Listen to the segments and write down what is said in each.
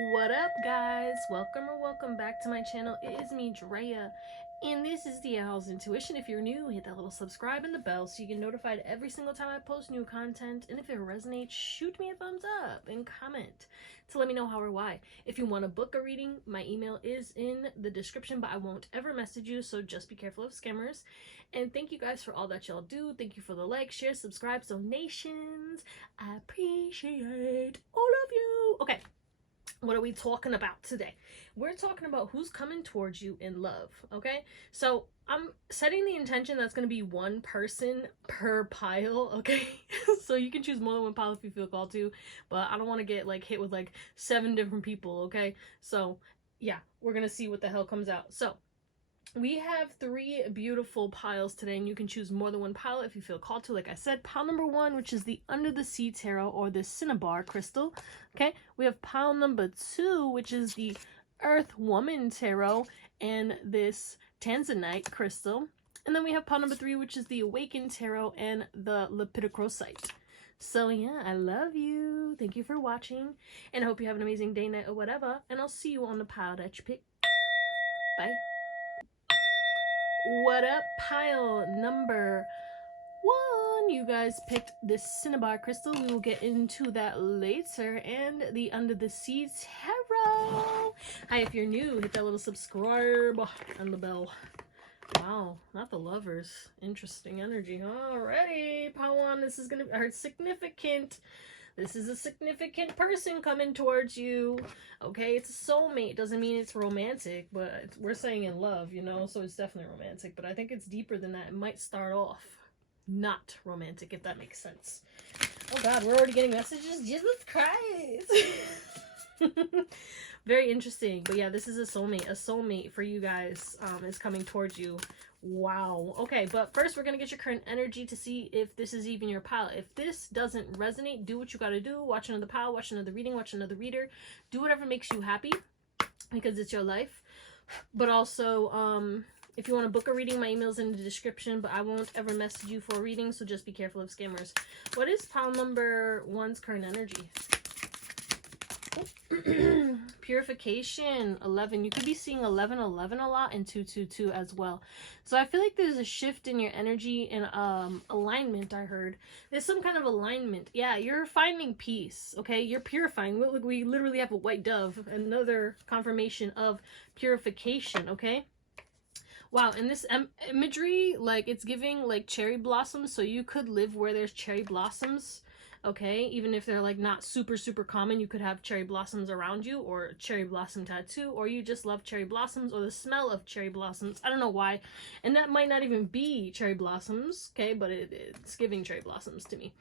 What up, guys? Welcome back to my channel. It is me, Drea, and this is the Owl's Intuition. If you're new, hit that little subscribe and the bell so you get notified every single time I post new content. And if it resonates, shoot me a thumbs up and comment to let me know how or why. If you want to book a reading, my email is in the description, but I won't ever message you, so just be careful of scammers. And thank you guys for all that y'all do. Thank you for the likes, shares, subscribes, donations. I appreciate all of you. Okay. What are we talking about today? We're talking about who's coming towards you in love, okay? So I'm setting the intention that's going to be one person per pile, okay? So you can choose more than one pile if you feel called to, but I don't want to get like hit with like 7 different people, okay? So yeah, we're going to see what the hell comes out. So we have 3 beautiful piles today, and you can choose more than one pile if you feel called to. Like I said, pile number 1, which is the Under the Sea Tarot or the Cinnabar Crystal. Okay, we have pile number 2, which is the Earth Woman Tarot and this Tanzanite Crystal. And then we have pile number 3, which is the Awakened Tarot and the Lepidocrosite. So yeah, I love you. Thank you for watching, and I hope you have an amazing day, night, or whatever. And I'll see you on the pile that you pick. Bye. What up, pile number 1? You guys picked this Cinnabar Crystal. We will get into that later. And the Under the Sea Tarot. Hi, if you're new, hit that little subscribe and the bell. Wow, not the lovers. Interesting energy. Alrighty, pile 1. This is gonna be significant. This is a significant person coming towards you. Okay, it's a soulmate. Doesn't mean it's romantic, but we're saying in love, you know, so it's definitely romantic. But I think it's deeper than that. It might start off not romantic, if that makes sense. Oh God, we're already getting messages? Jesus Christ! Very interesting. But yeah, this is a soulmate. A soulmate for you guys is coming towards you. Wow. Okay, but first we're going to get your current energy to see if this is even your pile. If this doesn't resonate, do what you got to do. Watch another pile, watch another reading, watch another reader. Do whatever makes you happy because it's your life. But also, if you want to book a reading, my email's in the description, but I won't ever message you for a reading, so just be careful of scammers. What is pile number 1's current energy? Purification 11. You could be seeing 1111 a lot and 222 as well. So I feel like there's a shift in your energy and alignment. I heard there's some kind of alignment. Yeah, you're finding peace. Okay, you're purifying. Look, we literally have a white dove, another confirmation of purification. Okay. Wow, and this imagery, like, it's giving like cherry blossoms, so you could live where there's cherry blossoms. Okay, even if they're like not super common, you could have cherry blossoms around you, or cherry blossom tattoo, or you just love cherry blossoms or the smell of cherry blossoms. I don't know why, and that might not even be cherry blossoms, okay, but it's giving cherry blossoms to me.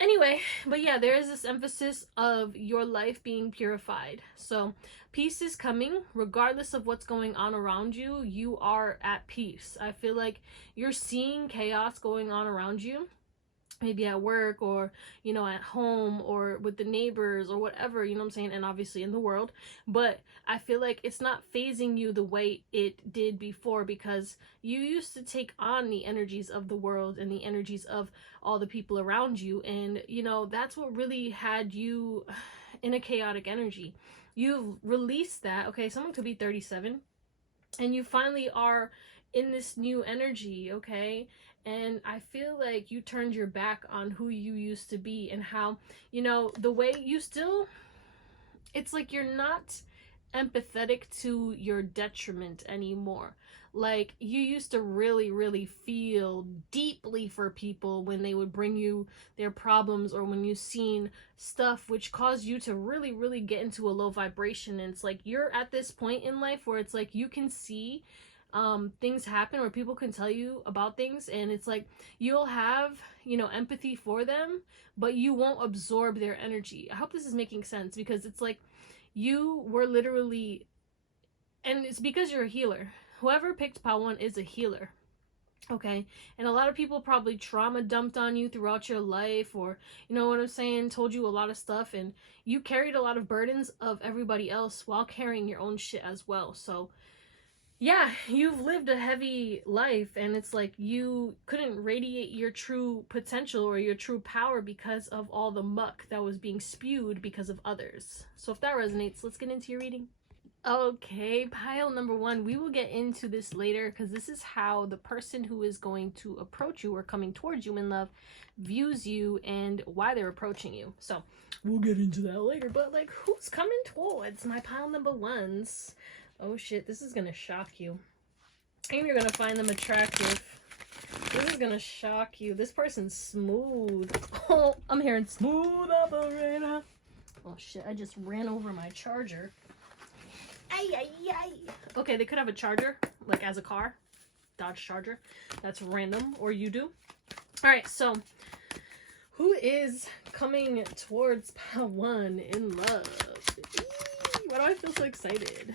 Anyway, but yeah, there is this emphasis of your life being purified. So peace is coming regardless of what's going on around you. You are at peace. I feel like you're seeing chaos going on around you, maybe at work, or you know, at home, or with the neighbors, or whatever, you know what I'm saying, and obviously in the world. But I feel like it's not phasing you the way it did before, because you used to take on the energies of the world and the energies of all the people around you, and you know, that's what really had you in a chaotic energy. You've released that. Okay, someone could be 37 and you finally are in this new energy. Okay, and I feel like you turned your back on who you used to be, and how, you know, the way you still, it's like you're not empathetic to your detriment anymore. Like, you used to really feel deeply for people when they would bring you their problems, or when you seen stuff which caused you to really get into a low vibration. And it's like you're at this point in life where it's like you can see things happen, or people can tell you about things, and it's like you'll have, you know, empathy for them, but you won't absorb their energy. I hope this is making sense, because it's like you were literally, and it's because you're a healer. Whoever picked pile 1 is a healer. Okay, and a lot of people probably trauma dumped on you throughout your life, or you know what I'm saying, told you a lot of stuff, and you carried a lot of burdens of everybody else while carrying your own shit as well. So yeah, you've lived a heavy life, and it's like you couldn't radiate your true potential or your true power because of all the muck that was being spewed because of others. So if that resonates, let's get into your reading. Okay, pile number one. We will get into this later because this is how the person who is going to approach you or coming towards you in love views you and why they're approaching you. So we'll get into that later. But like, who's coming towards my pile number ones? Oh shit, this is gonna shock you. And you're gonna find them attractive. This is gonna shock you. This person's smooth. Oh, I'm hearing smooth operator. Oh shit, I just ran over my charger. Ay, ay, ay. Okay, they could have a charger, like as a car. Dodge Charger. That's random, or you do. Alright, so who is coming towards pile one in love? Why do I feel so excited?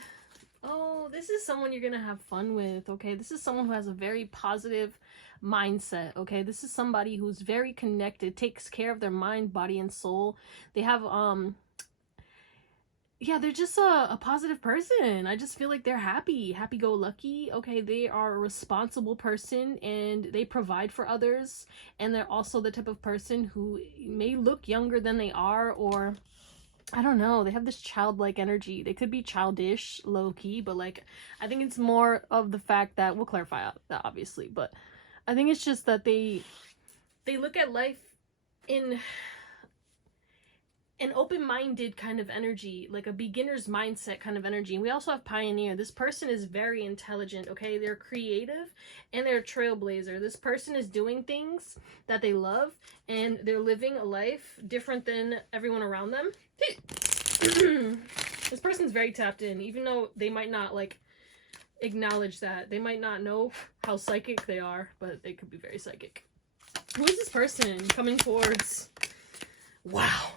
Oh, this is someone you're gonna have fun with, okay? This is someone who has a very positive mindset, okay? This is somebody who's very connected, takes care of their mind, body, and soul. They have, yeah, they're just a positive person. I just feel like they're happy-go-lucky, okay? They are a responsible person, and they provide for others, and they're also the type of person who may look younger than they are, or I don't know, they have this childlike energy. They could be childish, low-key, but like, I think it's more of the fact that, we'll clarify that obviously, but I think it's just that they look at life in an open-minded kind of energy, like a beginner's mindset kind of energy. And we also have pioneer. This person is very intelligent, okay? They're creative and they're a trailblazer. This person is doing things that they love and they're living a life different than everyone around them. This person's very tapped in, even though they might not like acknowledge that. They might not know how psychic they are, but they could be very psychic. Who is this person coming towards? Wow.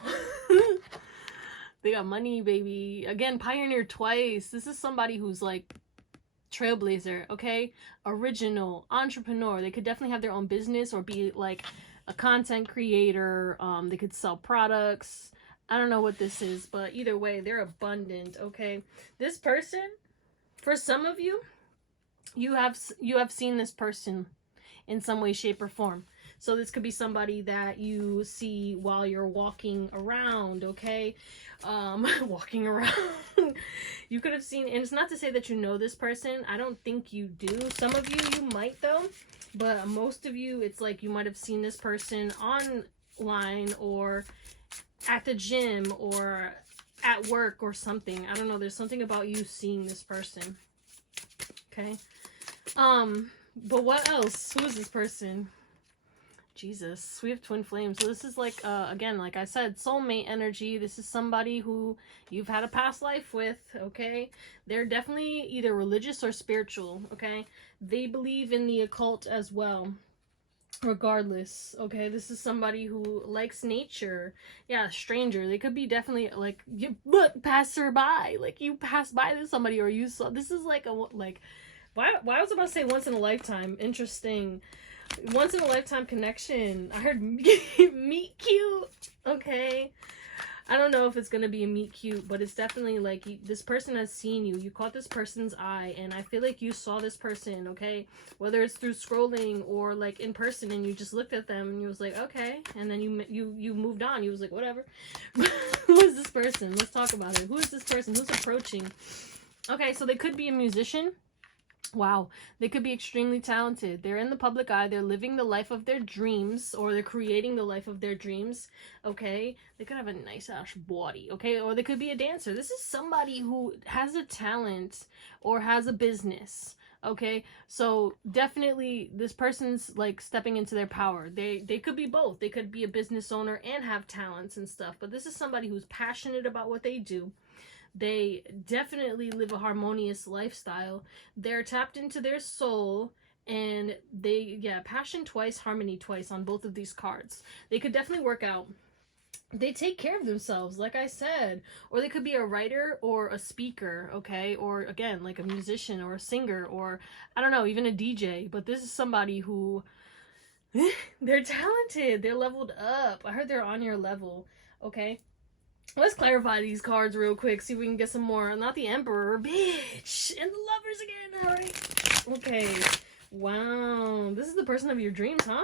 They got money, baby. Again, pioneer twice. This is somebody who's like trailblazer, okay? Original, entrepreneur. They could definitely have their own business or be like a content creator. They could sell products. I don't know what this is, but either way, they're abundant, okay? This person, for some of you, you have seen this person in some way, shape, or form. So this could be somebody that you see while you're walking around, okay? Walking around. You could have seen, and it's not to say that you know this person. I don't think you do. Some of you might though, but most of you, it's like you might have seen this person online or at the gym or at work or something. I don't know. There's something about you seeing this person. Okay. But what else? Who is this person? Jesus, we have twin flames. So this is like, again, like I said, soulmate energy. This is somebody who you've had a past life with, okay? They're definitely either religious or spiritual, okay? They believe in the occult as well, regardless, okay? This is somebody who likes nature. Yeah, stranger. They could be definitely, like, you look, passerby. Like, you pass by this somebody or you saw, this is like a, like, why I was about to say once in a lifetime. Interesting. Once in a lifetime connection. I heard meet cute. Okay. I don't know if it's gonna be a meet cute, but it's definitely like this person has seen you. You caught this person's eye, and I feel like you saw this person, okay? Whether it's through scrolling or like in person, and you just looked at them and you was like, okay, and then you moved on. You was like, whatever. Who is this person? Let's talk about it. Who is this person? Who's approaching? Okay, so they could be a musician. Wow, they could be extremely talented. They're in the public eye. They're living the life of their dreams, or they're creating the life of their dreams, okay? They could have a nice-ass body, okay? Or they could be a dancer. This is somebody who has a talent or has a business, okay? So definitely this person's like stepping into their power. They could be both. They could be a business owner and have talents and stuff, but this is somebody who's passionate about what they do. They definitely live a harmonious lifestyle. They're tapped into their soul, and they, yeah, passion twice, harmony twice on both of these cards. They could definitely work out. They take care of themselves, like I said. Or they could be a writer or a speaker, okay? Or, again, like a musician or a singer or, I don't know, even a DJ. But this is somebody who, they're talented. They're leveled up. I heard they're on your level, okay? Let's clarify these cards real quick, see if we can get some more. Not the Emperor, bitch! And the Lovers again, alright. Okay. Wow. This is the person of your dreams, huh?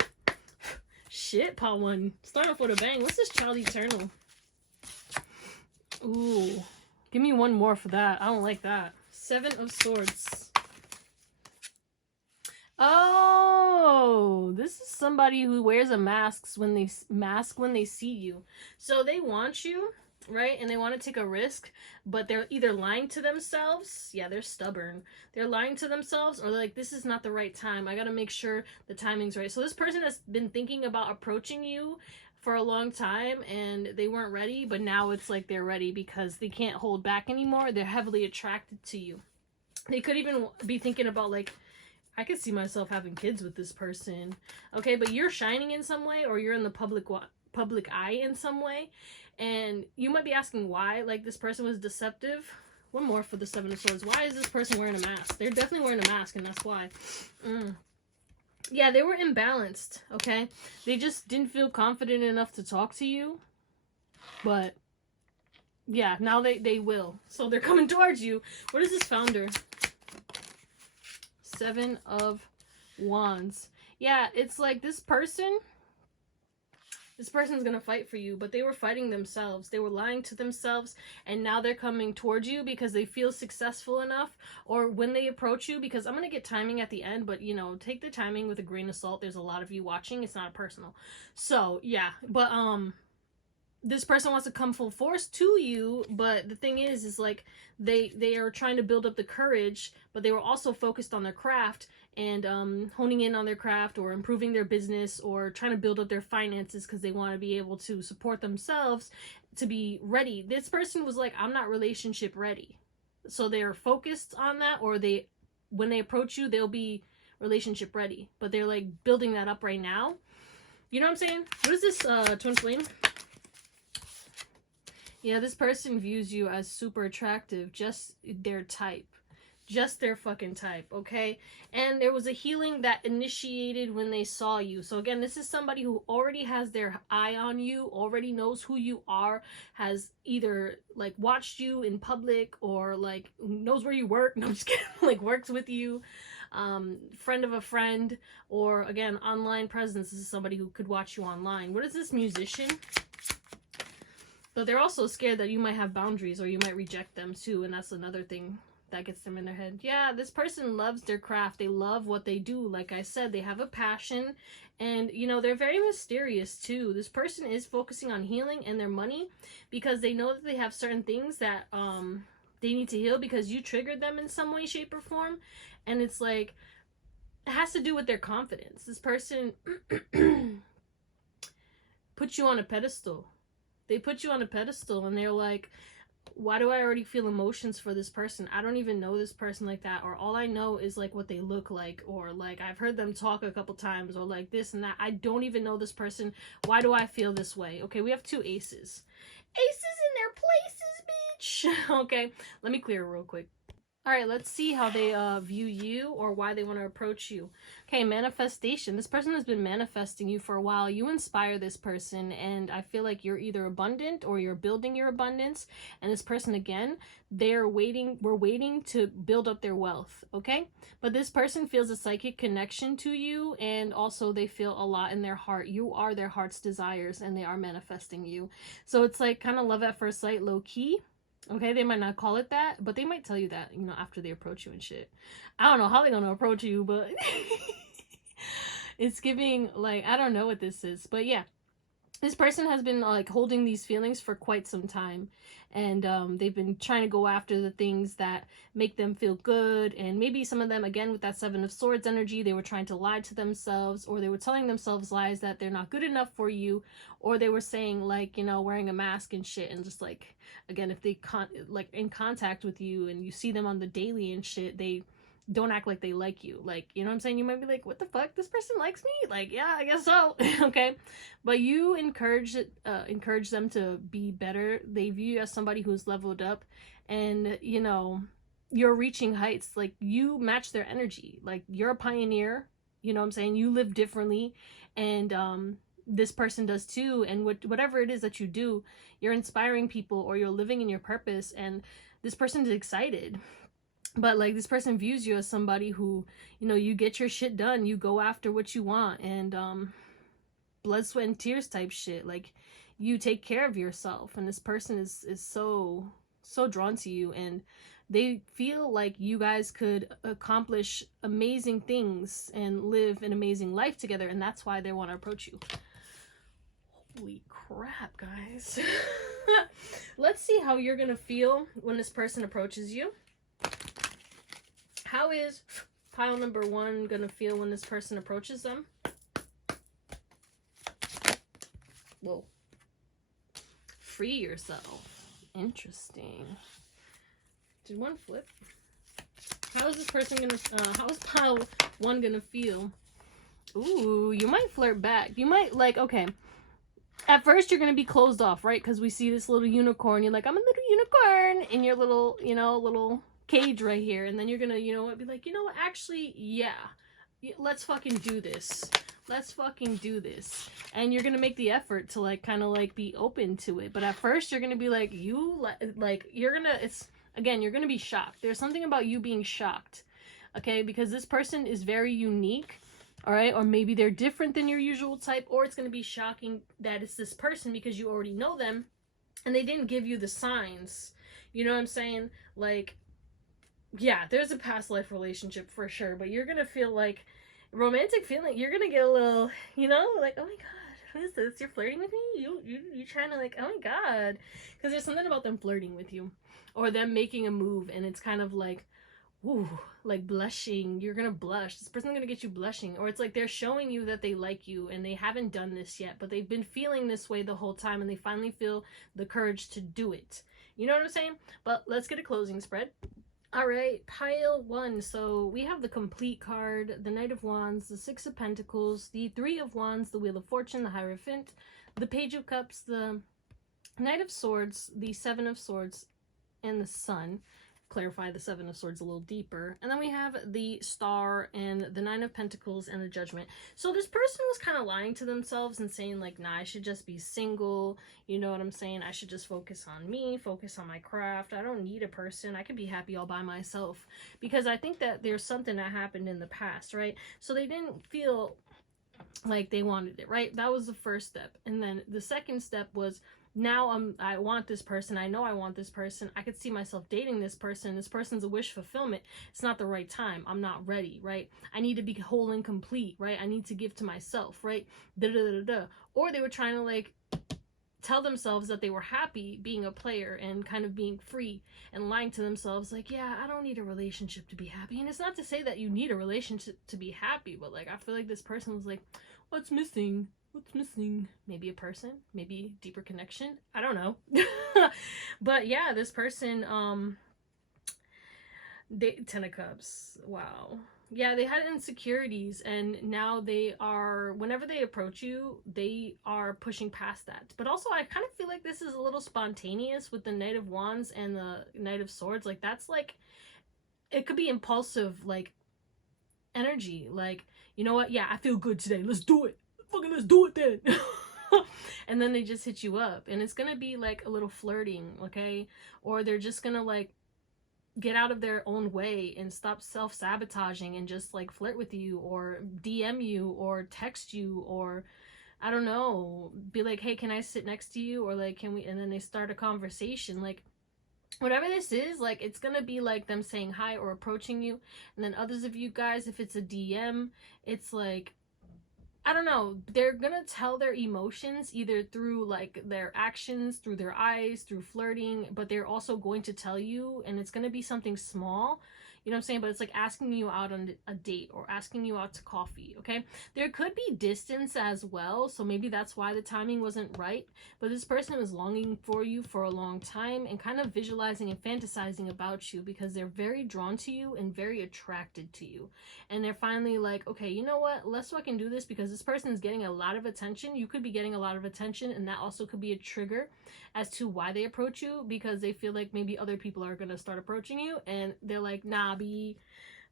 Shit, pot one. Start off with a bang. What's this Child Eternal? Ooh. Give me one more for that. I don't like that. Seven of Swords. Oh, this is somebody who wears a mask when they see you. So they want you, right? And they want to take a risk, but they're either lying to themselves. Yeah, they're stubborn. They're lying to themselves, or they're like, this is not the right time. I got to make sure the timing's right. So this person has been thinking about approaching you for a long time, and they weren't ready, but now it's like they're ready because they can't hold back anymore. They're heavily attracted to you. They could even be thinking about, like, I could see myself having kids with this person. Okay, but you're shining in some way, or you're in the public eye in some way, and you might be asking why. Like, this person was deceptive. One more for the Seven of Swords. Why is this person wearing a mask? They're definitely wearing a mask, and that's why. Yeah, they were imbalanced, okay? They just didn't feel confident enough to talk to you. But, yeah, now they will. So they're coming towards you. What is this Founder? Seven of Wands. Yeah, it's like this person's gonna fight for you, but they were fighting themselves. They were lying to themselves, and now they're coming towards you because they feel successful enough, or when they approach you, because I'm gonna get timing at the end, but you know, take the timing with a grain of salt. There's a lot of you watching. It's not personal. So yeah, but this person wants to come full force to you, but the thing is like they are trying to build up the courage, but they were also focused on their craft and honing in on their craft, or improving their business, or trying to build up their finances because they want to be able to support themselves, to be ready. This person was like, I'm not relationship ready. So they're focused on that, or when they approach you, they'll be relationship ready, but they're like building that up right now. You know what I'm saying? What is this Twin Flame? Yeah, this person views you as super attractive, just their type. Just their fucking type, okay? And there was a healing that initiated when they saw you. So again, this is somebody who already has their eye on you, already knows who you are, has either like watched you in public, or like knows where you work, no, I'm just kidding, like works with you, friend of a friend, or again, online presence. This is somebody who could watch you online. What is this Musician? But they're also scared that you might have boundaries, or you might reject them too, and that's another thing that gets them in their head. Yeah, this person loves their craft. They love what they do. Like I said, they have a passion, and you know, they're very mysterious too. This person is focusing on healing and their money, because they know that they have certain things that they need to heal because you triggered them in some way, shape, or form. And it's like, it has to do with their confidence. This person puts you on a pedestal. They put you on a pedestal, and they're like, why do I already feel emotions for this person? I don't even know this person like that, or all I know is like what they look like, or like I've heard them talk a couple times, or like this and that. I don't even know this person. Why do I feel this way? Okay, we have two aces. Aces in their places, bitch. Okay, let me clear real quick. All right, let's see how they view you, or why they want to approach you. Okay, manifestation. This person has been manifesting you for a while. You inspire this person, and I feel like you're either abundant, or you're building your abundance. And this person, again, we're waiting to build up their wealth, okay? But this person feels a psychic connection to you, and also they feel a lot in their heart. You are their heart's desires, and they are manifesting you. So it's like kind of love at first sight, low key. Okay, they might not call it that, but they might tell you that, you know, after they approach you and shit. I don't know how they're gonna approach you, but it's giving, like, I don't know what this is. But yeah, this person has been, like, holding these feelings for quite some time. And they've been trying to go after the things that make them feel good. And maybe some of them, again, with that Seven of Swords energy, they were trying to lie to themselves, or they were telling themselves lies that they're not good enough for you. Or they were saying, like, you know, wearing a mask and shit. And just, like, again, if they, like, in contact with you and you see them on the daily and shit, they don't act like they like you. Like, you know what I'm saying? You might be like, what the fuck? This person likes me? Like, yeah, I guess so. Okay. But you encourage them to be better. They view you as somebody who's leveled up, and, you know, you're reaching heights. Like, you match their energy. Like, you're a pioneer. You know what I'm saying? You live differently. And, this person does too. And whatever it is that you do, you're inspiring people or you're living in your purpose, and this person is excited. But like, this person views you as somebody who, you know, you get your shit done, you go after what you want, and blood, sweat, and tears type shit. Like, you take care of yourself, and this person is so drawn to you, and they feel like you guys could accomplish amazing things and live an amazing life together, and that's why they want to approach you. Holy crap, guys. Let's see how you're gonna feel when this person approaches you. How is pile number 1 gonna feel when this person approaches them? Whoa. Free yourself. Interesting. Did one flip? How is this person gonna, how is pile 1 gonna feel? Ooh, you might flirt back. You might, like, okay. At first, you're gonna be closed off, right? Because we see this little unicorn. You're like, I'm a little unicorn in your little, you know, little cage right here. And then you're gonna, you know what, be like, you know what, actually, yeah. Let's fucking do this. Let's fucking do this. And you're gonna make the effort to, like, kind of, like, be open to it. But at first, you're gonna be like, you're gonna, it's, again, you're gonna be shocked. There's something about you being shocked, okay? Because this person is very unique, all right? Or maybe they're different than your usual type, or it's gonna be shocking that it's this person because you already know them, and they didn't give you the signs. You know what I'm saying? Like, yeah, there's a past life relationship for sure, but you're gonna feel like romantic feeling. You're gonna get a little, you know, like, oh my god, who is this? You're flirting with me? You trying to, like, oh my god, because there's something about them flirting with you, or them making a move, and it's kind of like, ooh, like blushing. You're gonna blush. This person's gonna get you blushing, or it's like they're showing you that they like you, and they haven't done this yet, but they've been feeling this way the whole time, and they finally feel the courage to do it. You know what I'm saying? But let's get a closing spread. All right, pile 1. So we have the complete card, the Knight of Wands, the 6 of Pentacles, the 3 of Wands, the Wheel of Fortune, the Hierophant, the Page of Cups, the Knight of Swords, the 7 of Swords, and the Sun. Clarify the 7 of Swords a little deeper. And then we have the Star and the 9 of Pentacles and the Judgment. So this person was kind of lying to themselves and saying, like, nah, I should just be single. You know what I'm saying? I should just focus on me, focus on my craft. I don't need a person. I can be happy all by myself. Because I think that there's something that happened in the past, right? So they didn't feel like they wanted it, right? That was the first step. And then the second step was, now I want this person. I know I want this person. I could see myself dating this person. This person's a wish fulfillment. It's not the right time. I'm not ready, right? I need to be whole and complete, right? I need to give to myself, right? Or they were trying to, like, tell themselves that they were happy being a player and kind of being free, and lying to themselves like, yeah, I don't need a relationship to be happy. And it's not to say that you need a relationship to be happy, but, like, I feel like this person was like, what's missing? What's missing? Maybe a person, maybe deeper connection. I don't know. But yeah, this person, they, 10 of Cups. Wow. Yeah, they had insecurities, and now they are, whenever they approach you, they are pushing past that. But also, I kind of feel like this is a little spontaneous with the Knight of Wands and the Knight of Swords. Like, that's like, it could be impulsive, like, energy. Like, you know what? Yeah, I feel good today. Let's do it. Fucking let's do it then. And then they just hit you up, and it's gonna be like a little flirting, okay? Or they're just gonna, like, get out of their own way and stop self-sabotaging and just, like, flirt with you, or DM you, or text you, or I don't know, be like, hey, can I sit next to you? Or, like, can we, and then they start a conversation. Like, whatever this is, like, it's gonna be like them saying hi or approaching you. And then others of you guys, if it's a DM, it's like, I don't know, they're gonna tell their emotions either through, like, their actions, through their eyes, through flirting, but they're also going to tell you, and it's gonna be something small, you know what I'm saying? But it's like asking you out on a date, or asking you out to coffee, okay? There could be distance as well, so maybe that's why the timing wasn't right. But this person was longing for you for a long time, and kind of visualizing and fantasizing about you, because they're very drawn to you and very attracted to you. And they're finally like, okay, you know what? Let's fucking do this, because this person is getting a lot of attention. You could be getting a lot of attention, and that also could be a trigger as to why they approach you, because they feel like maybe other people are gonna start approaching you, and they're like, nah,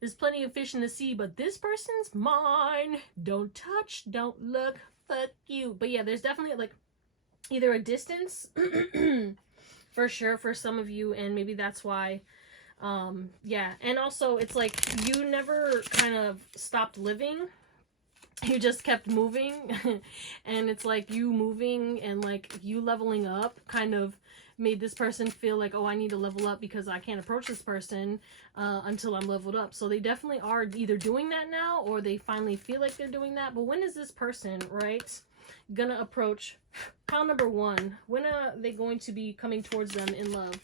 there's plenty of fish in the sea, but this person's mine. Don't touch, don't look, Fuck you. But yeah, there's definitely like either a distance for sure for some of you, and maybe that's why. Yeah, and also it's like you never kind of stopped living, you just kept moving. And it's like you moving and like you leveling up kind of made this person feel like, oh, I need to level up because I can't approach this person until I'm leveled up. So they definitely are either doing that now, or they finally feel like they're doing that. But when is this person, right, gonna approach pile number 1? When are they going to be coming towards them in love?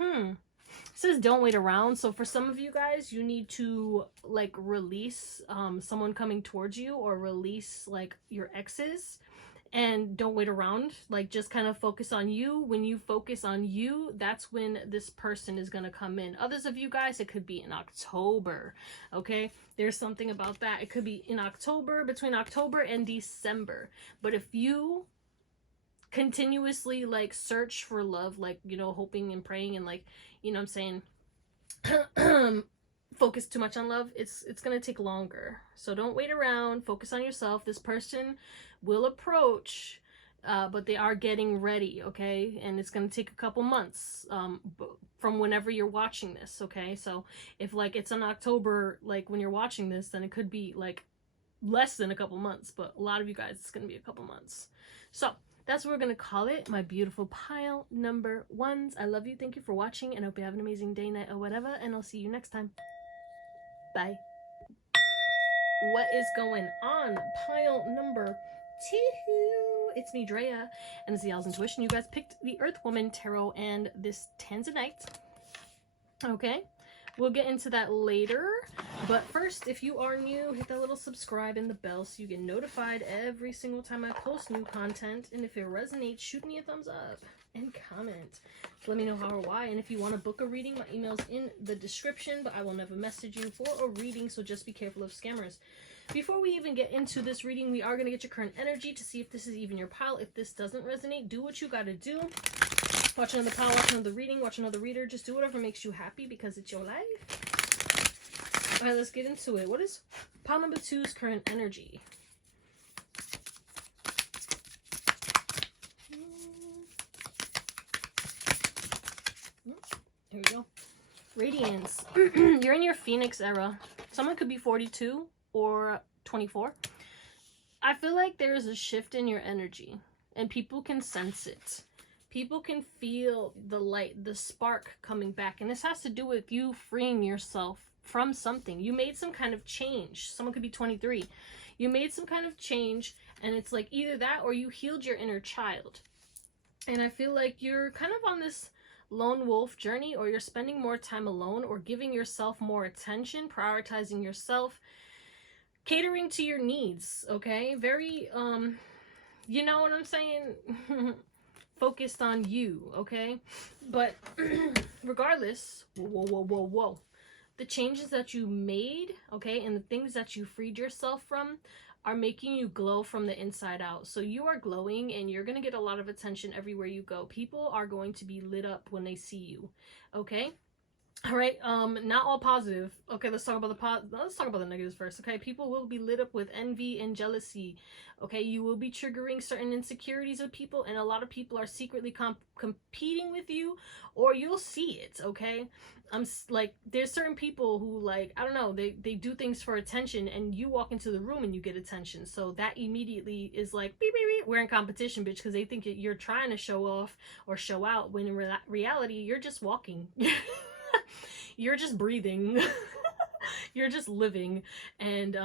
It says don't wait around. So for some of you guys, you need to like release someone coming towards you, or release like your exes, and don't wait around. Like just kind of focus on you. When you focus on you, that's when this person is going to come in. Others of you guys, it could be in October. Okay, there's something about that. It could be in October, between October and December. But if you continuously like search for love, like, you know, hoping and praying and like, you know what I'm saying, focus too much on love, it's gonna take longer. So don't wait around, focus on yourself. This person will approach, but they are getting ready, okay? And it's gonna take a couple months from whenever you're watching this, okay? So if like it's in October, like when you're watching this, then it could be like less than a couple months, but a lot of you guys, it's gonna be a couple months. So that's what we're gonna call it, my beautiful pile number 1s. I love you. Thank you for watching, and I hope you have an amazing day, night, or whatever, and I'll see you next time. Bye. What is going on? Pile number 2. It's me, Drea, and it's the Owl's Intuition. You guys picked the Earth Woman Tarot and this Tanzanite. Okay, we'll get into that later. But first, if you are new, hit that little subscribe and the bell so you get notified every single time I post new content. And if it resonates, shoot me a thumbs up and comment. Let me know how or why. And if you want to book a reading, my email's in the description, but I will never message you for a reading, so just be careful of scammers. Before we even get into this reading, we are going to get your current energy to see if this is even your pile. If this doesn't resonate, do what you got to do. Watch another pile, watch another reading, watch another reader. Just do whatever makes you happy because it's your life. Alright, let's get into it. What is pile number 2's current energy? Here we go. Radiance. You're in your Phoenix era. Someone could be 42 or 24. I feel like there's a shift in your energy, and people can sense it. People can feel the light, the spark coming back. And this has to do with you freeing yourself from something. You made some kind of change. Someone could be 23. You made some kind of change, and it's like either that or you healed your inner child. And I feel like you're kind of on this lone wolf journey, or you're spending more time alone, or giving yourself more attention, prioritizing yourself, catering to your needs, okay? Very, you know what I'm saying? Focused on you, okay? But regardless, whoa. The changes that you made, okay, and the things that you freed yourself from are making you glow from the inside out. So you are glowing, and you're going to get a lot of attention everywhere you go. People are going to be lit up when they see you, okay? All right, not all positive. Okay, let's talk about the negatives first. Okay, people will be lit up with envy and jealousy. Okay, you will be triggering certain insecurities of people, and a lot of people are secretly competing with you, or you'll see it. Okay, like there's certain people who, like, I don't know, they do things for attention, and you walk into the room and you get attention. So that immediately is like, beep, beep, beep, we're in competition, bitch, because they think you're trying to show off or show out, when in reality you're just walking. You're just breathing. You're just living. And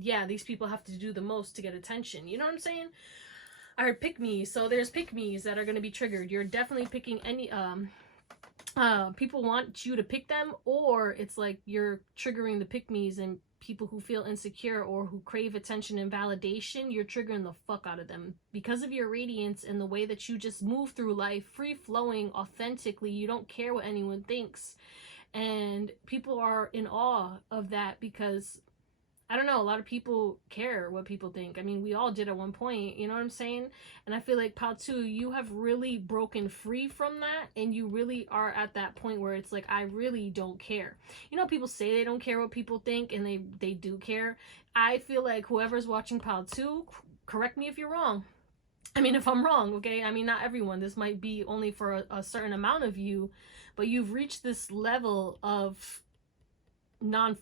yeah, these people have to do the most to get attention. You know what I'm saying? I heard pick me. So there's pick me's that are going to be triggered. You're definitely picking any people want you to pick them, or it's like you're triggering the pick me's, and people who feel insecure or who crave attention and validation, you're triggering the fuck out of them because of your radiance and the way that you just move through life, free flowing, authentically. You don't care what anyone thinks, and people are in awe of that, because I don't know, a lot of people care what people think. I mean, we all did at one point, you know what I'm saying? And I feel like Pal 2, you have really broken free from that, and you really are at that point where it's like, I really don't care. You know, people say they don't care what people think, and they do care. I feel like whoever's watching Pal 2, correct me if you're wrong. I mean, if I'm wrong, okay? I mean, not everyone. This might be only for a certain amount of you, but you've reached this level of no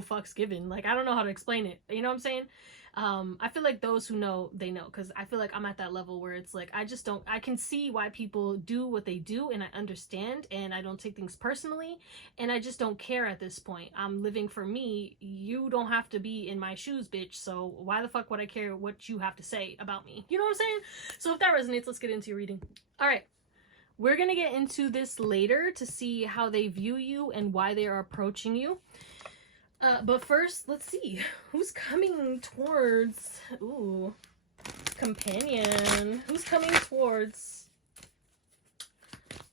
fucks given. Like, I don't know how to explain it. You know what I'm saying? I feel like those who know, they know, because I feel like I'm at that level where it's like, I can see why people do what they do, and I understand, and I don't take things personally, and I just don't care at this point. I'm living for me. You don't have to be in my shoes, bitch, so why the fuck would I care what you have to say about me? You know what I'm saying? So if that resonates, let's get into your reading. All right. We're going to get into this later to see how they view you and why they are approaching you. But first, let's see who's coming towards, ooh, companion. Who's coming towards,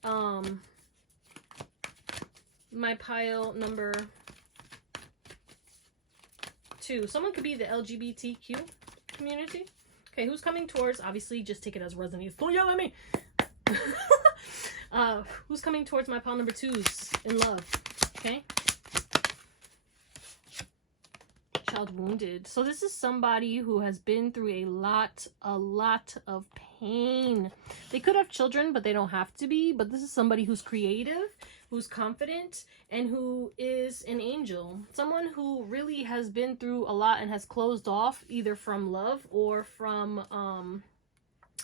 my pile number 2. Someone could be the LGBTQ community. Okay, who's coming towards, obviously, just take it as resonates. Don't yell at me. Who's coming towards my pile number 2s in love? Okay. Child wounded. So this is somebody who has been through a lot of pain. They could have children, but they don't have to be. But this is somebody who's creative, who's confident, and who is an angel. Someone who really has been through a lot and has closed off either from love or from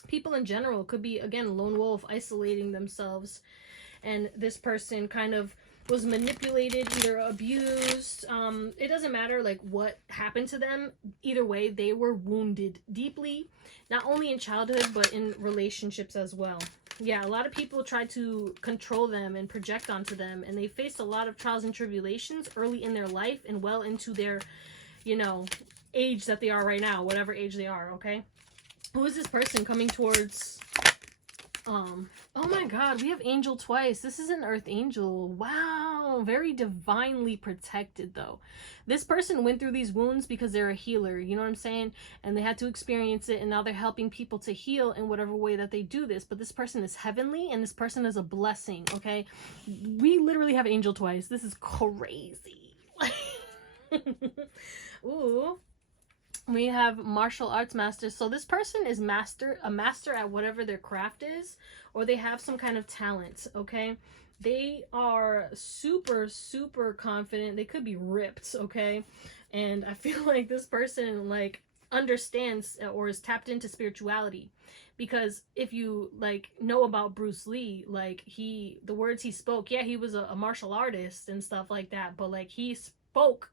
people in general. Could be, again, lone wolf, isolating themselves. And this person kind of was manipulated, either abused. It doesn't matter like what happened to them. Either way, they were wounded deeply, not only in childhood, but in relationships as well. Yeah, a lot of people tried to control them and project onto them, and they faced a lot of trials and tribulations early in their life and well into their, you know, age that they are right now, whatever age they are, okay? Who is this person coming towards? Oh my god, we have angel twice. This is an earth angel. Wow, very divinely protected though. This person went through these wounds because they're a healer, you know what I'm saying? And they had to experience it, and now they're helping people to heal in whatever way that they do this. But this person is heavenly, and this person is a blessing, okay? We literally have angel twice. This is crazy. Ooh. We have martial arts masters. So this person is a master at whatever their craft is, or they have some kind of talent, okay? They are super confident. They could be ripped, okay? And I feel like this person like understands or is tapped into spirituality, because if you like know about Bruce Lee, like the words he spoke, yeah, he was a martial artist and stuff like that, but like he spoke.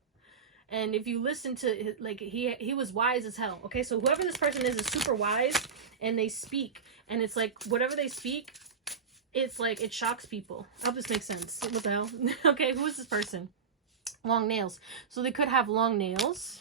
And if you listen to it, like he was wise as hell. Okay, so whoever this person is super wise, and they speak, and it's like whatever they speak, it's like it shocks people. I hope this makes sense. What the hell? Okay, who is this person? Long nails. So they could have long nails.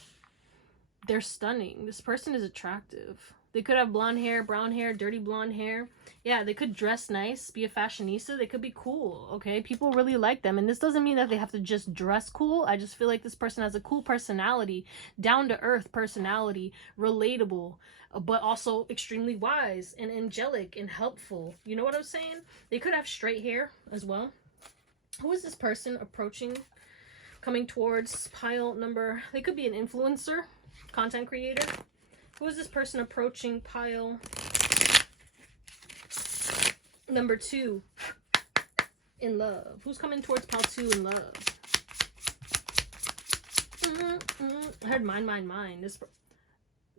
They're stunning. This person is attractive. They could have blonde hair, brown hair, dirty blonde hair. Yeah, they could dress nice, be a fashionista. They could be cool, okay? People really like them. And this doesn't mean that they have to just dress cool. I just feel like this person has a cool personality, down-to-earth personality, relatable, but also extremely wise and angelic and helpful. You know what I'm saying? They could have straight hair as well. Who is this person approaching, coming towards pile number? They could be an influencer, content creator. Who is this person approaching pile number 2 in love? Who's coming towards pile 2 in love? I heard mine. This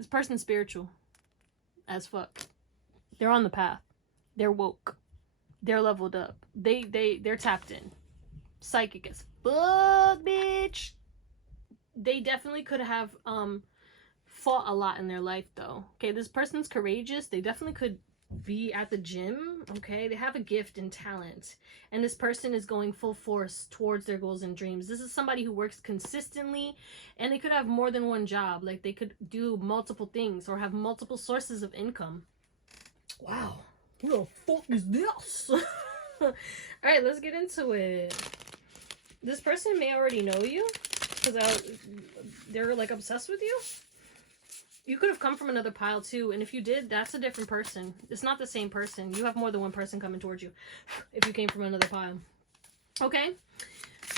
person's spiritual as fuck. They're on the path. They're woke. They're leveled up. They're tapped in. Psychic as fuck, bitch. They definitely could have fought a lot in their life though. Okay, this person's courageous. They definitely could be at the gym. Okay, they have a gift and talent, and this person is going full force towards their goals and dreams. This is somebody who works consistently, and they could have more than one job. Like they could do multiple things or have multiple sources of income. Wow, who the fuck is this? All right, let's get into it. This person may already know you. because they're like obsessed with you. You could have come from another pile too, and if you did, that's a different person. It's not the same person. You have more than one person coming towards you if you came from another pile. Okay?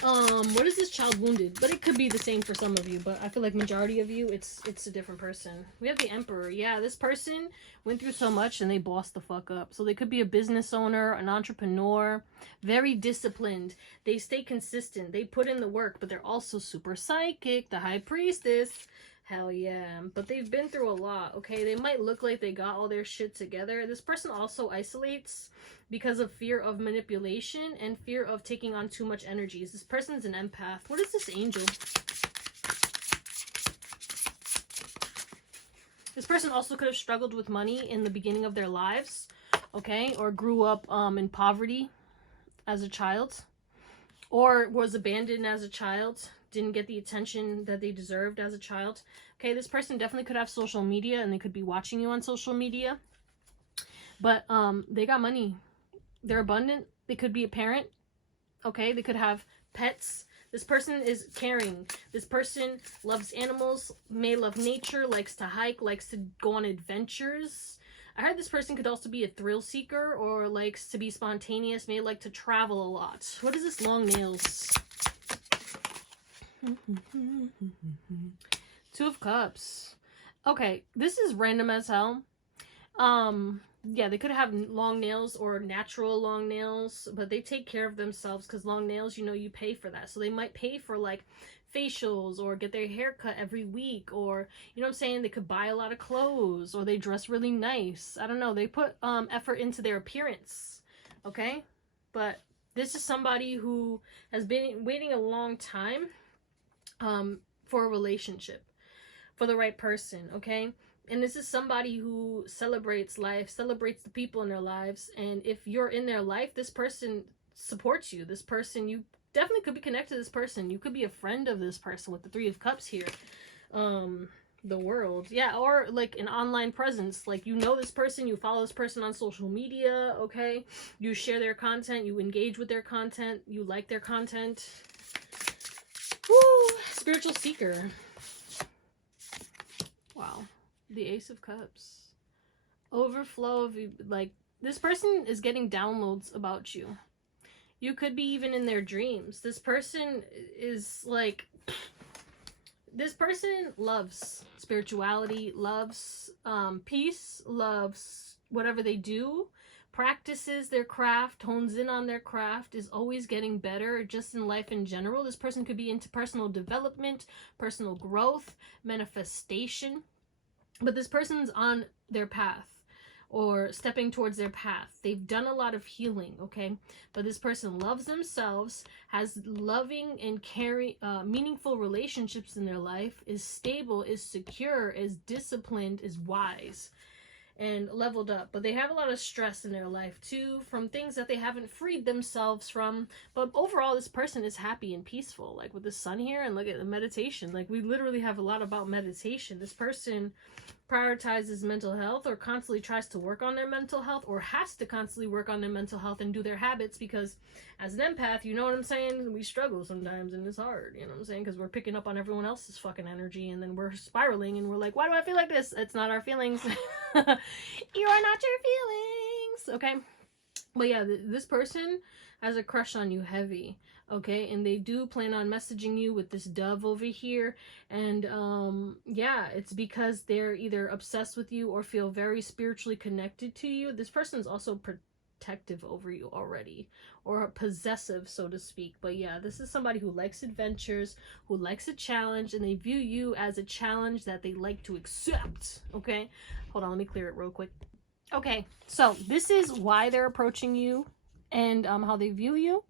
What is this child wounded? But it could be the same for some of you, but I feel like majority of you, it's a different person. We have the Emperor. Yeah, this person went through so much and they bossed the fuck up. So they could be a business owner, an entrepreneur, very disciplined. They stay consistent. They put in the work, but they're also super psychic. The High Priestess. Hell yeah. But they've been through a lot, okay? They might look like they got all their shit together. This person also isolates because of fear of manipulation and fear of taking on too much energies. This person's an empath. What is this angel? This person also could have struggled with money in the beginning of their lives, okay? Or grew up in poverty as a child. Or was abandoned as a child. Didn't get the attention that they deserved as a child. Okay, this person definitely could have social media and they could be watching you on social media. But they got money. They're abundant. They could be a parent. Okay, they could have pets. This person is caring. This person loves animals, may love nature, likes to hike, likes to go on adventures. I heard this person could also be a thrill seeker or likes to be spontaneous, may like to travel a lot. What is this long nails? Two of Cups. Okay, this is random as hell. Yeah, they could have long nails or natural long nails, but they take care of themselves because long nails, you know, you pay for that. So they might pay for like facials or get their hair cut every week, or you know what I'm saying, they could buy a lot of clothes, or they dress really nice. I don't know, they put effort into their appearance. Okay, but this is somebody who has been waiting a long time for a relationship, for the right person. Okay, and this is somebody who celebrates life, celebrates the people in their lives, and if you're in their life, this person supports you. This person, you definitely could be connected to this person. You could be a friend of this person with the Three of Cups here. The World. Yeah, or like an online presence. Like, you know this person, you follow this person on social media, okay? You share their content, you engage with their content, you like their content. Woo! Spiritual seeker. Wow. The Ace of Cups. Overflow of, like, this person is getting downloads about you. You could be even in their dreams. This person is like, this person loves spirituality, loves peace, loves whatever they do, practices their craft, hones in on their craft, is always getting better just in life in general. This person could be into personal development, personal growth, manifestation, but this person's on their path or stepping towards their path. They've done a lot of healing, okay? But this person loves themselves, has loving and caring, meaningful relationships in their life, is stable, is secure, is disciplined, is wise, and leveled up. But they have a lot of stress in their life too, from things that they haven't freed themselves from. But overall, this person is happy and peaceful, like with the sun here, and look at the meditation. Like, we literally have a lot about meditation. This person prioritizes mental health, or constantly tries to work on their mental health, or has to constantly work on their mental health and do their habits, because as an empath, you know what I'm saying, we struggle sometimes and it's hard, you know what I'm saying, because we're picking up on everyone else's fucking energy, and then we're spiraling and we're like, why do I feel like this? It's not our feelings. You are not your feelings, okay? But yeah, this person has a crush on you heavy, okay? And they do plan on messaging you with this dove over here. And yeah, it's because they're either obsessed with you or feel very spiritually connected to you. This person's also protective over you already, or possessive, so to speak. But yeah, this is somebody who likes adventures, who likes a challenge, and they view you as a challenge that they like to accept, okay? Hold on, let me clear it real quick. Okay, so this is why they're approaching you and how they view you.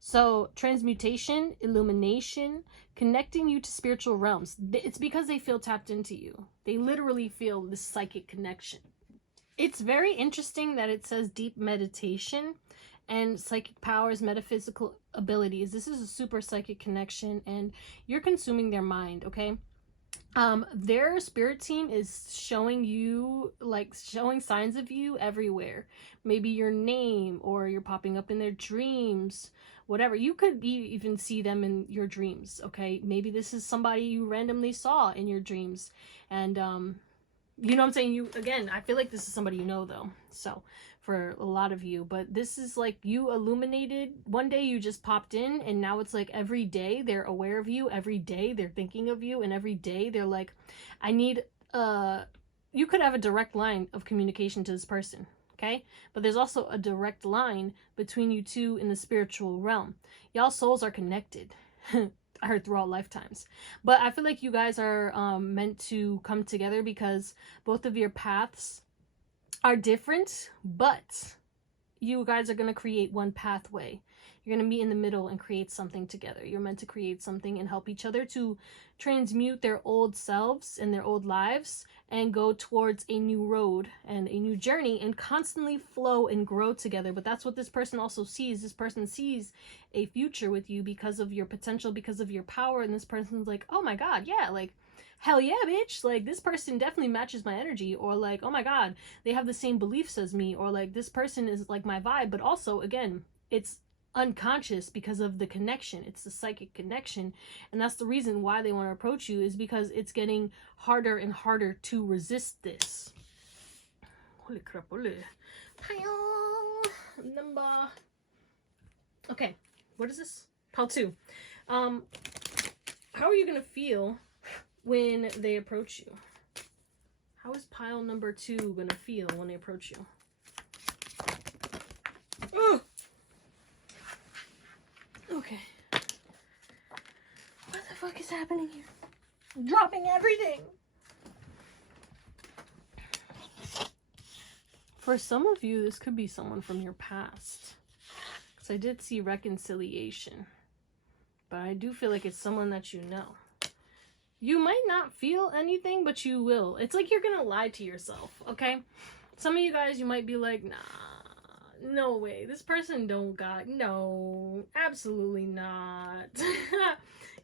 So transmutation, illumination, connecting you to spiritual realms. It's because they feel tapped into you. They literally feel this psychic connection. It's very interesting that it says deep meditation and psychic powers, metaphysical abilities. This is a super psychic connection, and you're consuming their mind, okay? Their spirit team is showing you, like, showing signs of you everywhere. Maybe your name, or you're popping up in their dreams, whatever. You could even see them in your dreams, okay? Maybe this is somebody you randomly saw in your dreams. And, you know what I'm saying? You, again, I feel like this is somebody you know, though. So, for a lot of you. But this is like you illuminated. One day you just popped in, and now it's like every day they're aware of you. Every day they're thinking of you. And every day they're like, I need, you could have a direct line of communication to this person. Okay? But there's also a direct line between you two in the spiritual realm. Y'all souls are connected. I heard throughout lifetimes. But I feel like you guys are meant to come together because both of your paths are different, but you guys are going to create one pathway. You're going to meet in the middle and create something together. You're meant to create something and help each other to transmute their old selves and their old lives and go towards a new road and a new journey and constantly flow and grow together. But that's what this person also sees. This person sees a future with you because of your potential, because of your power. And this person's like, oh my God, yeah, like, hell yeah, bitch. Like, this person definitely matches my energy. Or like, oh my God, they have the same beliefs as me. Or like, this person is like my vibe. But also, again, it's unconscious because of the connection. It's the psychic connection. And that's the reason why they want to approach you, is because it's getting harder and harder to resist this. Holy crap, holy. Pile number. Okay, what is this? Pile 2. How are you gonna feel when they approach you? How is pile number 2 gonna feel when they approach you? Ugh. Okay. What the fuck is happening here? Dropping everything! For some of you, this could be someone from your past. Because I did see reconciliation. But I do feel like it's someone that you know. You might not feel anything, but you will. It's like you're gonna lie to yourself, okay? Some of you guys, you might be like, nah, no way. This person don't got, no, absolutely not.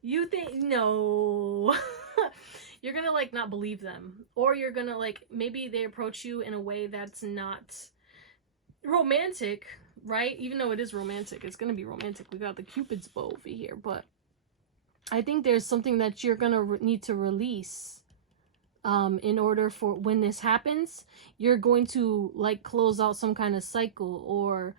You think, no. You're gonna, like, not believe them. Or you're gonna, like, maybe they approach you in a way that's not romantic, right? Even though it is romantic, it's gonna be romantic. We got the Cupid's bow over here, but I think there's something that you're gonna need to release in order for when this happens. You're going to, like, close out some kind of cycle or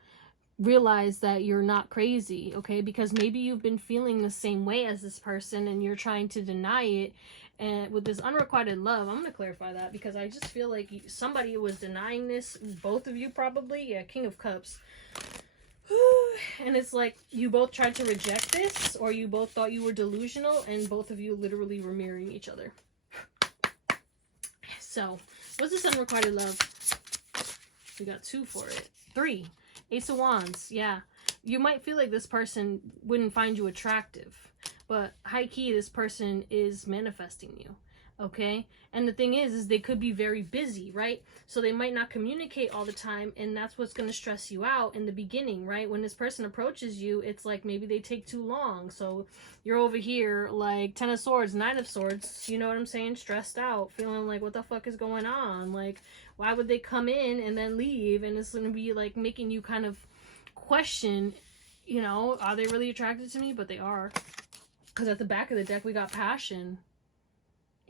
realize that you're not crazy, okay? Because maybe you've been feeling the same way as this person and you're trying to deny it. And with this unrequited love, I'm going to clarify that because I just feel like somebody was denying this. Both of you probably. Yeah, King of Cups. And it's like you both tried to reject this, or you both thought you were delusional, and both of you literally were mirroring each other. So, what's this unrequited love? We got 2 for it. 3. Ace of Wands. Yeah. You might feel like this person wouldn't find you attractive, but high key, this person is manifesting you. Okay? And the thing is they could be very busy, right? So they might not communicate all the time, and that's what's going to stress you out in the beginning, right? When this person approaches you, it's like maybe they take too long. So you're over here like 10 of Swords, 9 of Swords, you know what I'm saying? Stressed out, feeling like, what the fuck is going on? Like, why would they come in and then leave? And it's going to be like making you kind of question, you know, are they really attracted to me? But they are. Because at the back of the deck, we got passion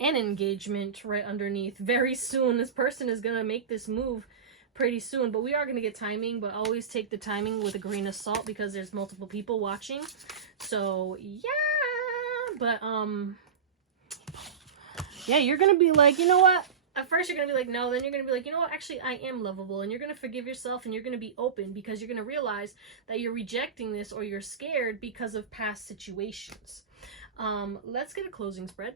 and engagement right underneath. Very soon, this person is going to make this move pretty soon. But we are going to get timing, but always take the timing with a grain of salt because there's multiple people watching. So, yeah. But, yeah, you're going to be like, you know what? At first, you're going to be like, no. Then you're going to be like, you know what? Actually, I am lovable. And you're going to forgive yourself, and you're going to be open because you're going to realize that you're rejecting this or you're scared because of past situations. Let's get a closing spread.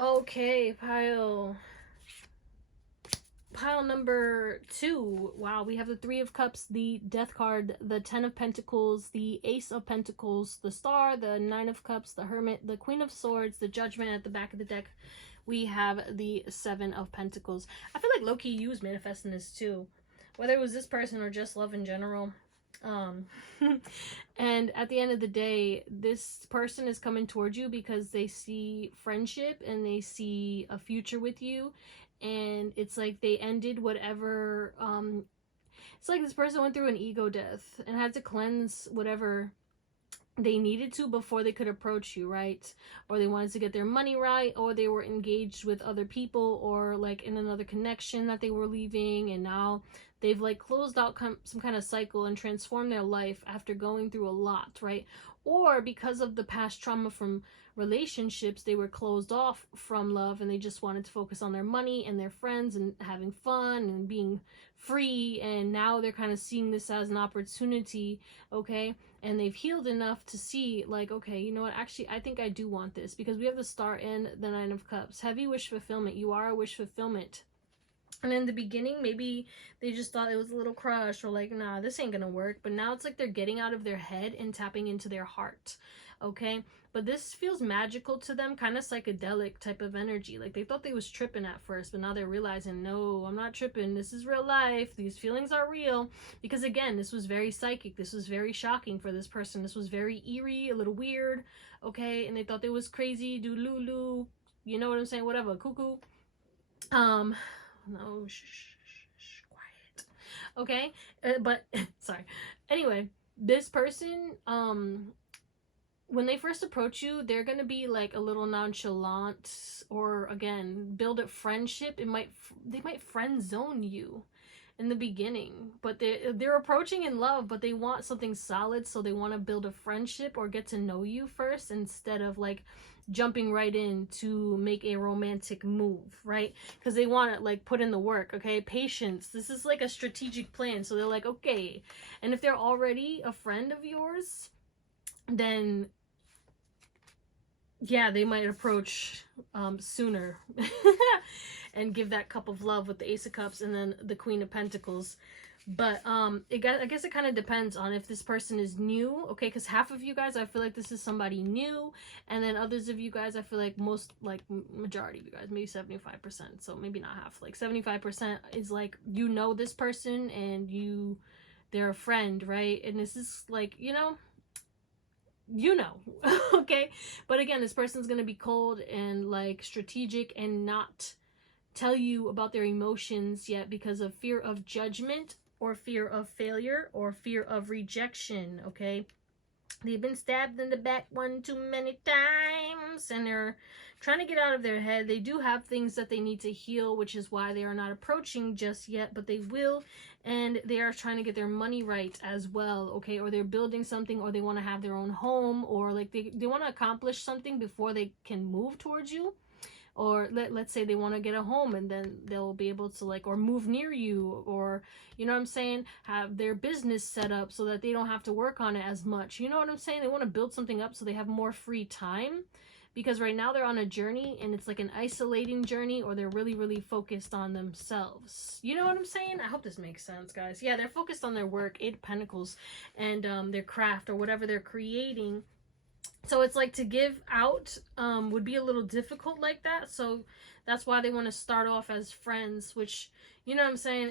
Okay, pile number 2. Wow, we have the 3 of Cups, the Death card, the 10 of Pentacles, the Ace of Pentacles, the Star, the 9 of Cups, the Hermit, the Queen of Swords, the Judgment. At the back of the deck, we have the 7 of Pentacles. I feel like low-key you was manifesting this too. Whether it was this person or just love in general, Um, and at the end of the day, this person is coming towards you because they see friendship and they see a future with you. And it's like they ended whatever, it's like this person went through an ego death and had to cleanse whatever they needed to before they could approach you, right? Or they wanted to get their money right, or they were engaged with other people, or like in another connection that they were leaving, and now they've like closed out some kind of cycle and transformed their life after going through a lot, right? Or because of the past trauma from relationships, they were closed off from love and they just wanted to focus on their money and their friends and having fun and being free, and now they're kind of seeing this as an opportunity, okay? And they've healed enough to see, like, okay, you know what, actually I think I do want this, because we have the Star and the Nine of Cups. Heavy wish fulfillment. You are a wish fulfillment. And in the beginning, maybe they just thought it was a little crush, or like, nah, this ain't gonna work. But now it's like they're getting out of their head and tapping into their heart, okay? But this feels magical to them, kind of psychedelic type of energy. Like they thought they was tripping at first, but now they're realizing, no, I'm not tripping. This is real life. These feelings are real. Because again, this was very psychic. This was very shocking for this person. This was very eerie, a little weird, okay? And they thought they was crazy, do lulu, you know what I'm saying? Whatever, cuckoo. No, shh, quiet. Okay, but sorry. Anyway, this person, when they first approach you, they're gonna be like a little nonchalant, or again, build a friendship. They might friend zone you in the beginning, but they're approaching in love, but they want something solid, so they want to build a friendship or get to know you first instead of like jumping right in to make a romantic move, right? Because they want to like put in the work, okay? Patience. This is like a strategic plan. So they're like, okay. And if they're already a friend of yours, then yeah, they might approach sooner and give that cup of love with the Ace of Cups and then the Queen of Pentacles. But I guess it kind of depends on if this person is new, okay? Because half of you guys, I feel like this is somebody new, and then others of you guys, I feel like majority of you guys, maybe 75%, so maybe not half, like 75% is like, you know this person and they're a friend, right? And this is like, you know, okay? But again, this person's gonna be cold and like strategic and not tell you about their emotions yet because of fear of judgment, or fear of failure, or fear of rejection, okay? They've been stabbed in the back one too many times, and they're trying to get out of their head. They do have things that they need to heal, which is why they are not approaching just yet, but they will. And they are trying to get their money right as well, okay? Or they're building something, or they want to have their own home, or like they want to accomplish something before they can move towards you. Or let's say they want to get a home, and then they'll be able to like, or move near you, or, you know what I'm saying, have their business set up so that they don't have to work on it as much. You know what I'm saying? They want to build something up so they have more free time, because right now they're on a journey and it's like an isolating journey, or they're really, really focused on themselves. You know what I'm saying? I hope this makes sense, guys. Yeah, they're focused on their work, Eight of Pentacles, and their craft or whatever they're creating. So it's like to give out would be a little difficult like that. So that's why they want to start off as friends, which, you know what I'm saying,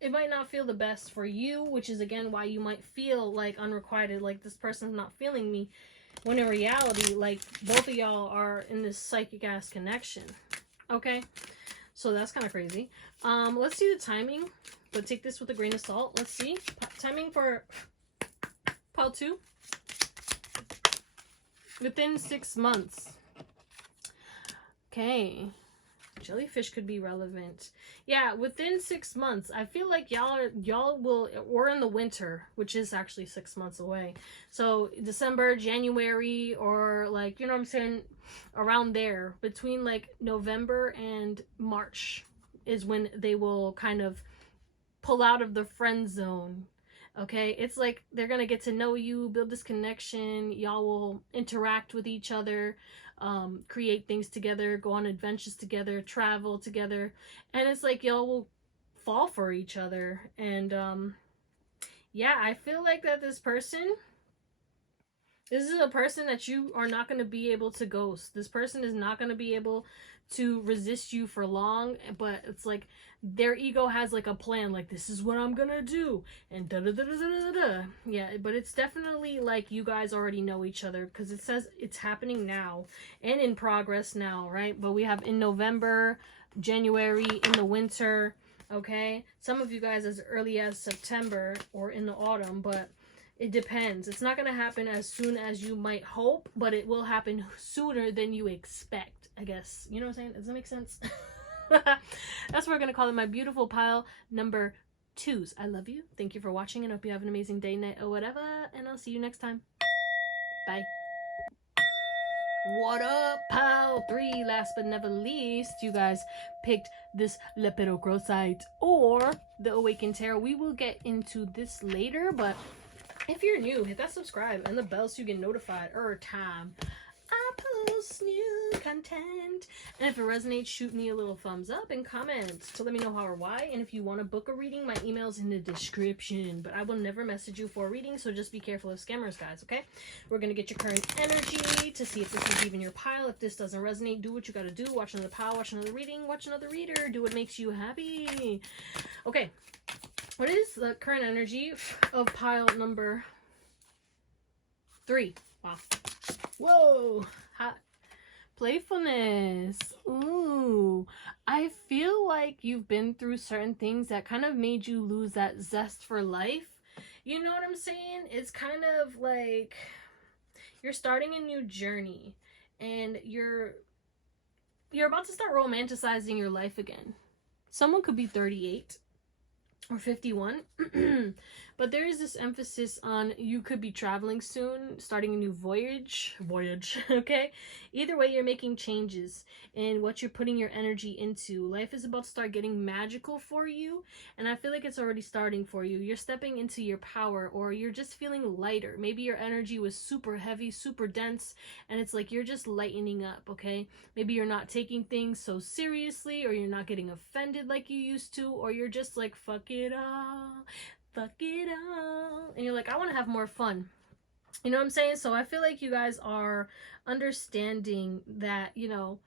it might not feel the best for you, which is again why you might feel like unrequited, like this person's not feeling me, when in reality, like both of y'all are in this psychic ass connection, okay? So that's kind of crazy. Let's see the timing, but take this with a grain of salt. Let's see timing for pile 2. Within 6 months. Okay. Jellyfish could be relevant. Yeah, within 6 months. I feel like y'all will, we're in the winter, which is actually 6 months away. So December, January, or like, you know what I'm saying, around there, between like November and March is when they will kind of pull out of the friend zone. Okay, it's like they're gonna get to know you, build this connection, y'all will interact with each other, create things together, go on adventures together, travel together, and it's like y'all will fall for each other. And yeah, I feel like that this is a person that you are not going to be able to ghost. This person is not going to be able to resist you for long, but it's like their ego has like a plan, like this is what I'm gonna do, and da da da da da da. Yeah, but it's definitely like you guys already know each other, because it says it's happening now and in progress now, right? But we have in November, January, in the winter, okay? Some of you guys as early as September or in the autumn, but it depends. It's not going to happen as soon as you might hope, but it will happen sooner than you expect, I guess. You know what I'm saying? Does that make sense? That's what we're going to call it, my beautiful pile number 2s. I love you. Thank you for watching, and hope you have an amazing day, night, or whatever. And I'll see you next time. Bye. What up, pile 3? Last but never least, you guys picked this Lepidocrocite or the Awakened Tarot. We will get into this later, but if you're new, hit that subscribe and the bell so you get notified every time I post new content. And if it resonates, shoot me a little thumbs up and comment to let me know how or why. And if you want to book a reading, my email's in the description. But I will never message you for a reading, so just be careful of scammers, guys, okay? We're going to get your current energy to see if this is even your pile. If this doesn't resonate, do what you got to do. Watch another pile, watch another reading, watch another reader. Do what makes you happy. Okay. What is the current energy of pile number 3? Wow. Whoa. Hot. Playfulness. Ooh. I feel like you've been through certain things that kind of made you lose that zest for life. You know what I'm saying? It's kind of like you're starting a new journey and you're about to start romanticizing your life again. Someone could be 38. Or 51. But there is this emphasis on you could be traveling soon, starting a new voyage, okay? Either way, you're making changes in what you're putting your energy into. Life is about to start getting magical for you, and I feel like it's already starting for you. You're stepping into your power, or you're just feeling lighter. Maybe your energy was super heavy, super dense, and it's like you're just lightening up, okay? Maybe you're not taking things so seriously, or you're not getting offended like you used to, or you're just like, fuck it all. Fuck it all. And you're like, I want to have more fun. You know what I'm saying? So I feel like you guys are understanding that, you know,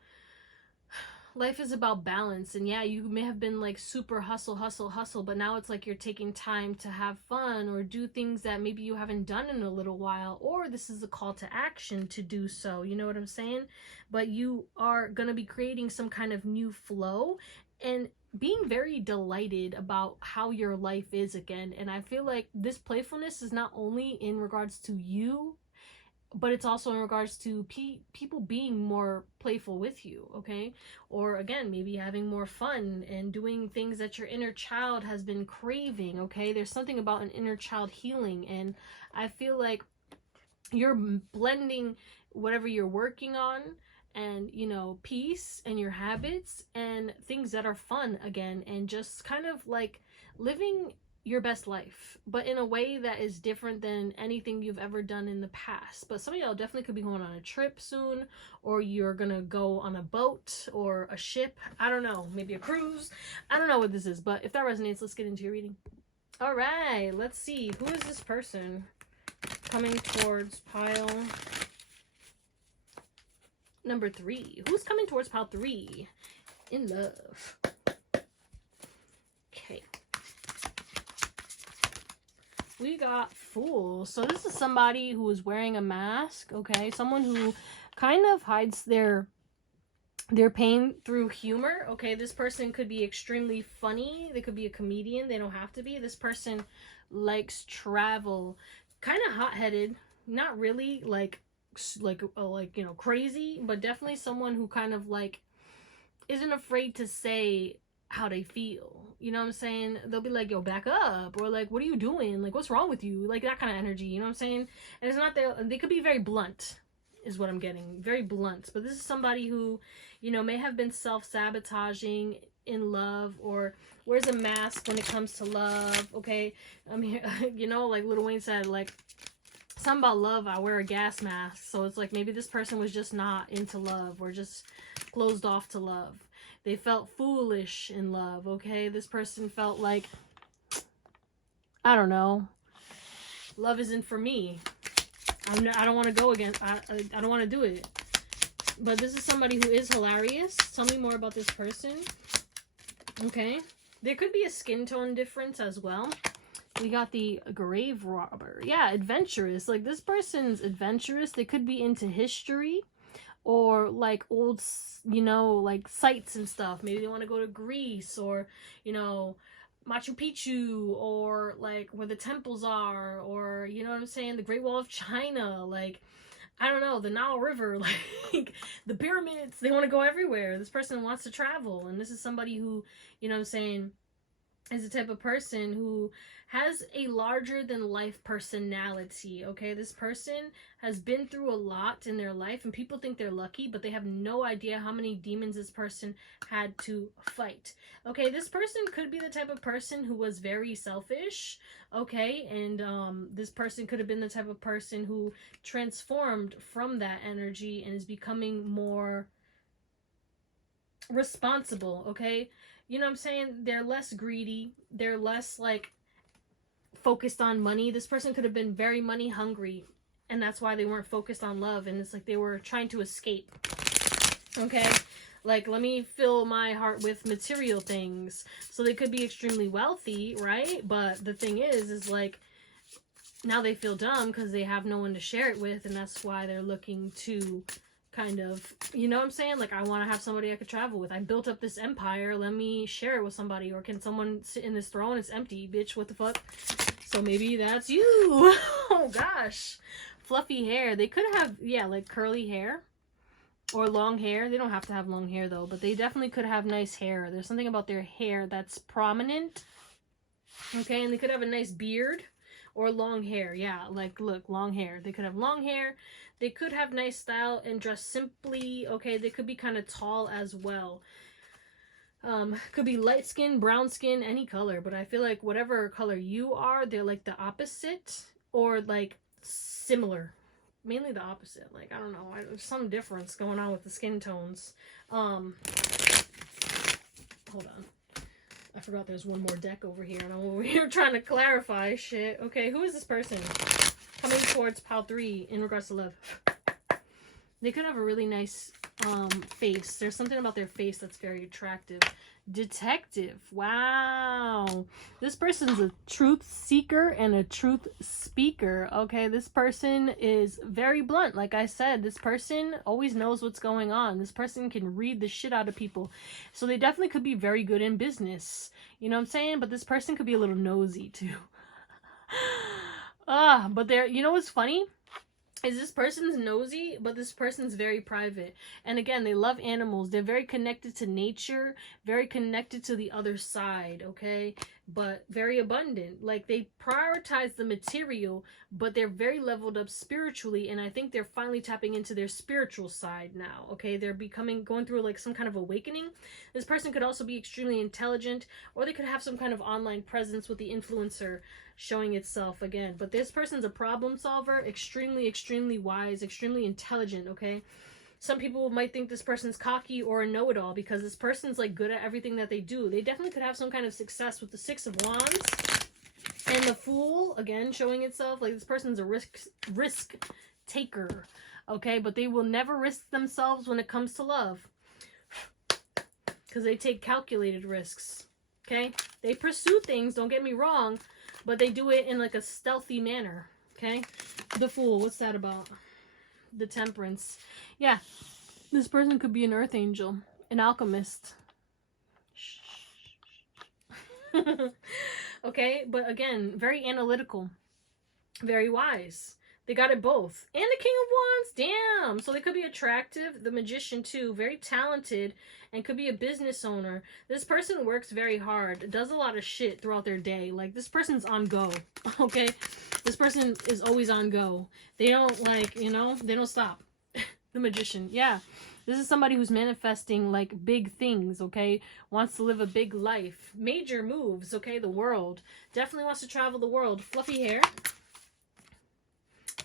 life is about balance. And yeah, you may have been like super hustle, but now it's like you're taking time to have fun or do things that maybe you haven't done in a little while, or this is a call to action to do so. You know what I'm saying? But you are going to be creating some kind of new flow and being very delighted about how your life is again. And I feel like this playfulness is not only in regards to you, but it's also in regards to people being more playful with you, okay? Or again, maybe having more fun and doing things that your inner child has been craving, okay? There's something about an inner child healing, and I feel like you're blending whatever you're working on and, you know, peace and your habits and things that are fun again, and just kind of like living your best life, but in a way that is different than anything you've ever done in the past. But some of y'all definitely could be going on a trip soon, or you're gonna go on a boat or a ship. I don't know, maybe a cruise. I don't know what this is, but if that resonates, let's get into your reading. All right, let's see. Who is this person coming towards pile number 3? Who's coming towards pile 3 in love? Okay. We got Fool. So this is somebody who is wearing a mask, okay? Someone who kind of hides their pain through humor, okay? This person could be extremely funny. They could be a comedian. They don't have to be. This person likes travel. Kind of hot-headed. Not really like you know, crazy, but definitely someone who kind of like isn't afraid to say how they feel. You know what I'm saying? They'll be like, yo, back up, or like, what are you doing? Like, what's wrong with you? Like, that kind of energy, you know what I'm saying? And it's not that they could be very blunt, is what I'm getting. Very blunt. But this is somebody who, you know, may have been self-sabotaging in love, or wears a mask when it comes to love, okay? I mean, you know, like Lil Wayne said, like, something about love, I wear a gas mask. So it's like maybe this person was just not into love, or just closed off to love. They felt foolish in love, okay? This person felt like, I don't know, love isn't for me. I don't want to go again. I don't want to do it. But this is somebody who is hilarious. Tell me more about this person. Okay. There could be a skin tone difference as well. We got the grave robber. Yeah, adventurous. Like, this person's adventurous. They could be into history or like old, you know, like sites and stuff. Maybe they want to go to Greece or, you know, Machu Picchu, or like where the temples are, or, you know what I'm saying, the Great Wall of China, like, I don't know, the Nile River, like the pyramids. They want to go everywhere. This person wants to travel, and this is somebody who, you know what I'm saying, is the type of person who has a larger than life personality. Okay, this person has been through a lot in their life, and people think they're lucky, but they have no idea how many demons this person had to fight. Okay, this person could be the type of person who was very selfish. Okay, and this person could have been the type of person who transformed from that energy and is becoming more responsible. Okay, you know what I'm saying? They're less greedy. They're less like focused on money. This person could have been very money hungry, and that's why they weren't focused on love, and it's like they were trying to escape. Okay, like, let me fill my heart with material things. So they could be extremely wealthy, right? But the thing is like, now they feel dumb because they have no one to share it with, and that's why they're looking to kind of, you know what I'm saying? Like, I want to have somebody I could travel with. I built up this empire. Let me share it with somebody. Or can someone sit in this throne? It's empty, bitch. What the fuck? So maybe that's you. Oh, gosh. Fluffy hair. They could have, yeah, like curly hair or long hair. They don't have to have long hair, though. But they definitely could have nice hair. There's something about their hair that's prominent. Okay, and they could have a nice beard or long hair. Yeah, like, look, long hair. They could have long hair. They could have nice style and dress simply. Okay, they could be kind of tall as well. Could be light skin, brown skin, any color. But I feel like whatever color you are, they're like the opposite or like similar. Mainly the opposite. Like, I don't know. There's some difference going on with the skin tones. Hold on. I forgot there's one more deck over here, and I'm over here trying to clarify shit. Okay, who is this person? Coming towards pile 3 in regards to love. They could have a really nice face. There's something about their face that's very attractive. Detective. Wow. This person's a truth seeker and a truth speaker. Okay, this person is very blunt. Like I said, this person always knows what's going on. This person can read the shit out of people. So they definitely could be very good in business. You know what I'm saying? But this person could be a little nosy too. But they're, you know what's funny? Is this person's nosy, but this person's very private. And again, they love animals. They're very connected to nature, very connected to the other side, okay? But very abundant. Like, they prioritize the material, but they're very leveled up spiritually, and I think they're finally tapping into their spiritual side now, okay? They're going through like some kind of awakening. This person could also be extremely intelligent, or they could have some kind of online presence with the influencer showing itself again. But this person's a problem solver, extremely wise, extremely intelligent, okay? Some people might think this person's cocky or a know-it-all because this person's like good at everything that they do. They definitely could have some kind of success with the 6 of Wands and the Fool, again, showing itself. Like, this person's a risk taker, okay? But they will never risk themselves when it comes to love because they take calculated risks, okay? They pursue things, don't get me wrong, but they do it in like a stealthy manner, okay? The Fool, what's that about? The Temperance. Yeah, this person could be an earth angel, an alchemist. Okay, but again, very analytical, very wise. They got it both. And the King of Wands, damn. So they could be attractive, the Magician too, very talented, and could be a business owner. This person works very hard, does a lot of shit throughout their day. Like, this person's on go, okay? This person is always on go. They don't, like, you know, they don't stop. The Magician, yeah. This is somebody who's manifesting, like, big things, okay? Wants to live a big life. Major moves, okay? The world. Definitely wants to travel the world. Fluffy hair.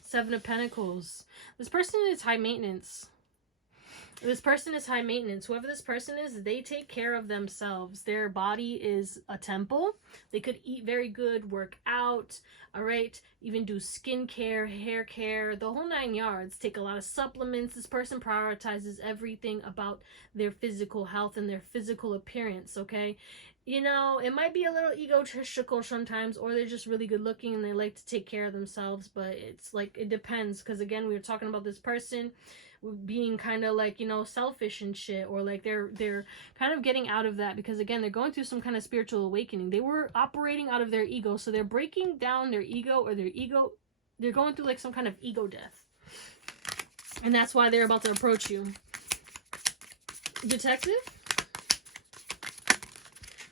7 of Pentacles. This person is high maintenance. This person is high maintenance. Whoever this person is, they take care of themselves. Their body is a temple. They could eat very good, work out, all right? Even do skincare, hair care, the whole 9 yards. Take a lot of supplements. This person prioritizes everything about their physical health and their physical appearance, okay? you know, it might be a little egotistical sometimes, or they're just really good looking and they like to take care of themselves. But it's like, it depends, because again, we were talking about this person being kind of like, you know, selfish and shit, or like they're kind of getting out of that, because again, they're going through some kind of spiritual awakening. They were operating out of their ego, so they're breaking down their ego, or they're going through like some kind of ego death, and that's why they're about to approach you. Detective.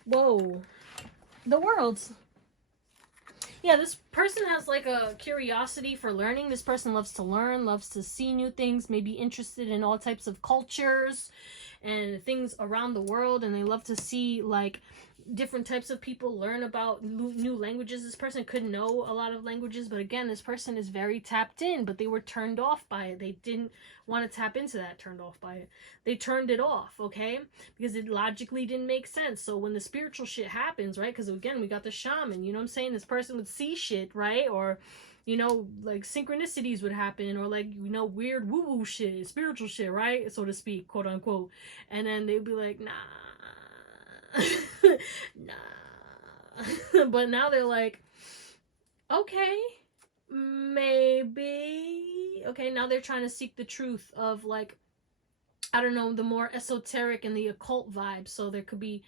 Whoa. The world. Yeah, this person has like a curiosity for learning. This person loves to learn, loves to see new things, maybe interested in all types of cultures and things around the world, and they love to see like different types of people learn about new languages. This person could know a lot of languages, but again, this person is very tapped in, but they were turned off by it. They didn't want to tap into that, turned off by it. They turned it off, okay? Because it logically didn't make sense. So when the spiritual shit happens, right? Because again, we got the shaman, you know what I'm saying? This person would see shit, right? Or, you know, like synchronicities would happen, or like, you know, weird woo-woo shit, spiritual shit, right? So to speak, quote unquote. And then they'd be like, nah. Nah. But now they're like, okay, maybe. Okay, now they're trying to seek the truth of like, I don't know, the more esoteric and the occult vibe. So there could be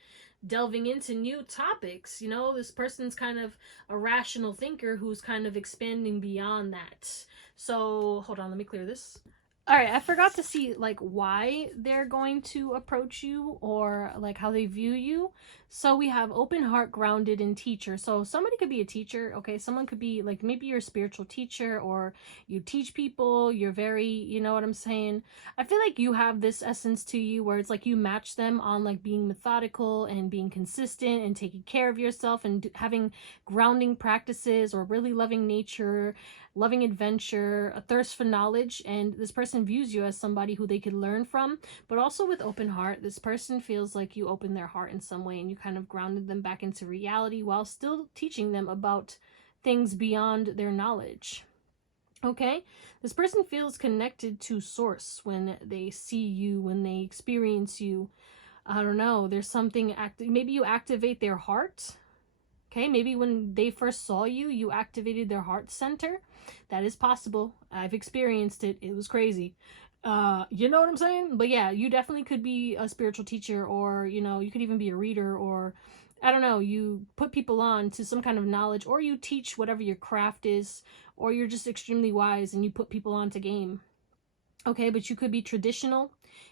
delving into new topics. You know, this person's kind of a rational thinker who's kind of expanding beyond that. So hold on, let me clear this. All right, I forgot to see like why they're going to approach you, or like how they view you. So we have open heart, grounded, and teacher. So somebody could be a teacher, okay? Someone could be like, maybe you're a spiritual teacher, or you teach people. You're very, you know what I'm saying? I feel like you have this essence to you where it's like you match them on like being methodical and being consistent and taking care of yourself and having grounding practices, or really loving nature, loving adventure, a thirst for knowledge. And this person views you as somebody who they could learn from, but also with open heart. This person feels like you opened their heart in some way and you kind of grounded them back into reality while still teaching them about things beyond their knowledge. Okay, this person feels connected to source when they see you, when they experience you. I don't know, there's something maybe you activate their heart. Okay, maybe when they first saw you, you activated their heart center. That is possible. I've experienced it. It was crazy. You know what I'm saying? But yeah, you definitely could be a spiritual teacher, or, you know, you could even be a reader, or I don't know, you put people on to some kind of knowledge, or you teach whatever your craft is, or you're just extremely wise and you put people on to game. Okay, but you could be traditional.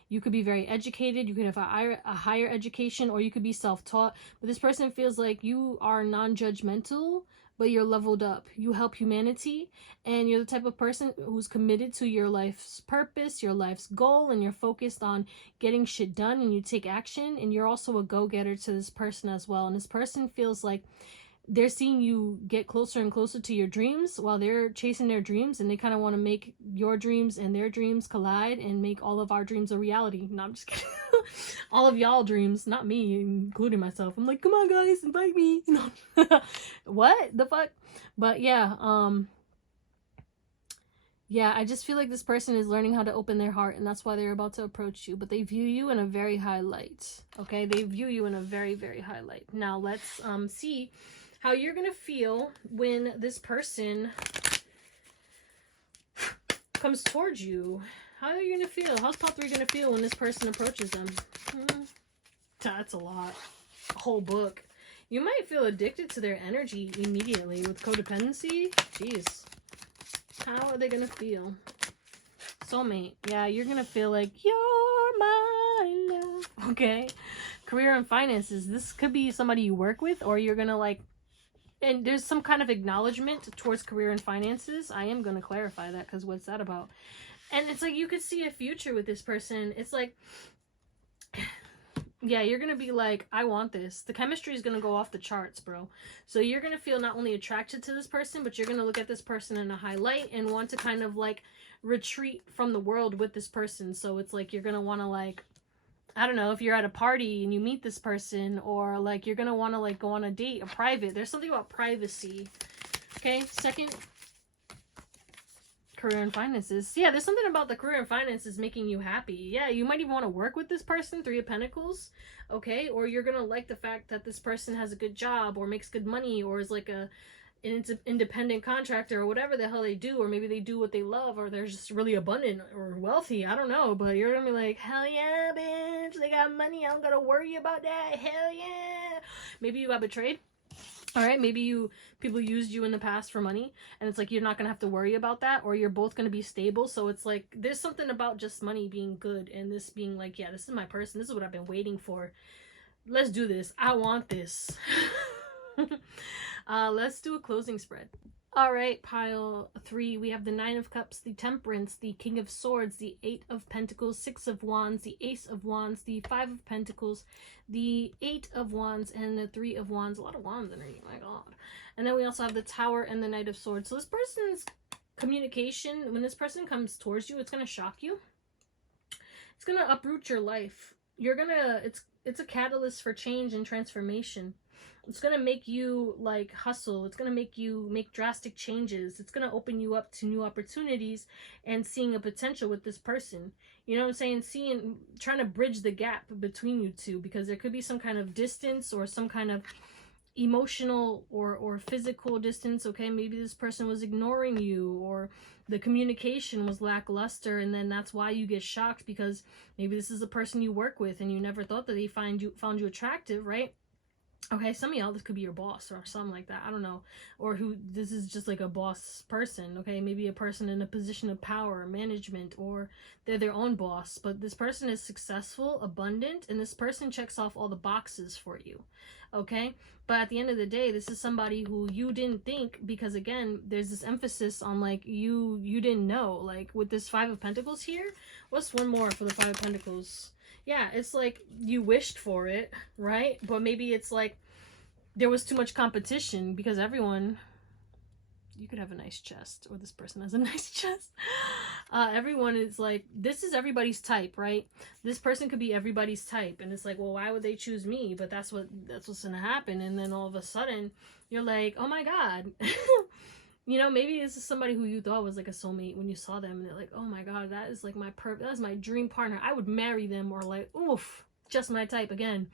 You could be very educated. You could have a higher education, or you could be self-taught. But this person feels like you are non-judgmental, but you're leveled up. You help humanity, and you're the type of person who's committed to your life's purpose, your life's goal, and you're focused on getting shit done, and you take action, and you're also a go-getter to this person as well. And this person feels like they're seeing you get closer and closer to your dreams while they're chasing their dreams, and they kind of want to make your dreams and their dreams collide and make all of our dreams a reality. No, I'm just kidding. All of y'all dreams, not me, including myself. I'm like, come on guys, invite me. No. What the fuck? But yeah, yeah, I just feel like this person is learning how to open their heart, and that's why they're about to approach you. But they view you in a very high light. Okay, they view you in a very, very high light. Now let's see how you're gonna feel when this person comes towards you. How are you gonna feel? How's part 3 gonna feel when this person approaches them? That's a lot. A whole book. You might feel addicted to their energy immediately with codependency. Jeez. How are they gonna feel? Soulmate. Yeah, you're gonna feel like you're my love. Okay. Career and finances. This could be somebody you work with, or you're gonna like, and there's some kind of acknowledgement towards career and finances. I am going to clarify that, because what's that about? And it's like you could see a future with this person. It's like, yeah, you're going to be like, I want this. The chemistry is going to go off the charts, bro. So you're going to feel not only attracted to this person, but you're going to look at this person in a high light and want to kind of like retreat from the world with this person. So it's like you're going to want to like, I don't know, if you're at a party and you meet this person, or like you're gonna want to like go on a date, a private. There's something about privacy. Okay, second Career and finances. Yeah, there's something about the career and finances making you happy. Yeah, you might even want to work with this person, Three of Pentacles, okay? Or you're going to like the fact that this person has a good job or makes good money or is like an independent contractor or whatever the hell they do, or maybe they do what they love, or they're just really abundant or wealthy. I don't know, but you're going to be like, hell yeah, bitch, they got money. I don't got to worry about that. Hell yeah. Maybe you got betrayed. All right, maybe people used you in the past for money, and it's like you're not going to have to worry about that, or you're both going to be stable. So it's like there's something about just money being good and this being like, yeah, this is my person. This is what I've been waiting for. Let's do this. I want this. Let's do a closing spread. All right, pile 3, we have the 9 of Cups, the Temperance, the King of Swords, the 8 of Pentacles, 6 of Wands, the Ace of Wands, the 5 of Pentacles, the 8 of Wands, and the 3 of Wands. A lot of Wands in here, my God. And then we also have the Tower and the Knight of Swords. So this person's communication, when this person comes towards you, it's going to shock you. It's going to uproot your life. You're going to, it's a catalyst for change and transformation. It's going to make you like hustle. It's going to make you make drastic changes. It's going to open you up to new opportunities and seeing a potential with this person. You know what I'm saying? Trying to bridge the gap between you two, because there could be some kind of distance or some kind of emotional or physical distance. Okay, maybe this person was ignoring you, or the communication was lackluster, and then that's why you get shocked, because maybe this is a person you work with and you never thought that they found you attractive, right? Okay, some of y'all, this could be your boss or something like that. I don't know. Or who, this is just like a boss person, okay? Maybe a person in a position of power, management, or they're their own boss. But this person is successful, abundant, and this person checks off all the boxes for you, okay? But at the end of the day, this is somebody who you didn't think, because again, there's this emphasis on like you didn't know. Like with this 5 of Pentacles here, what's one more for the 5 of Pentacles? Yeah, it's like you wished for it, right? But maybe it's like there was too much competition, because everyone, you could have a nice chest, or this person has a nice chest. Everyone is like, this is everybody's type, right? This person could be everybody's type, and it's like, well, why would they choose me? But that's what's gonna happen. And then all of a sudden you're like, oh my God. You know, maybe this is somebody who you thought was like a soulmate when you saw them, and they're like, oh my God, that is like that's my dream partner. I would marry them, or like, oof, just my type again.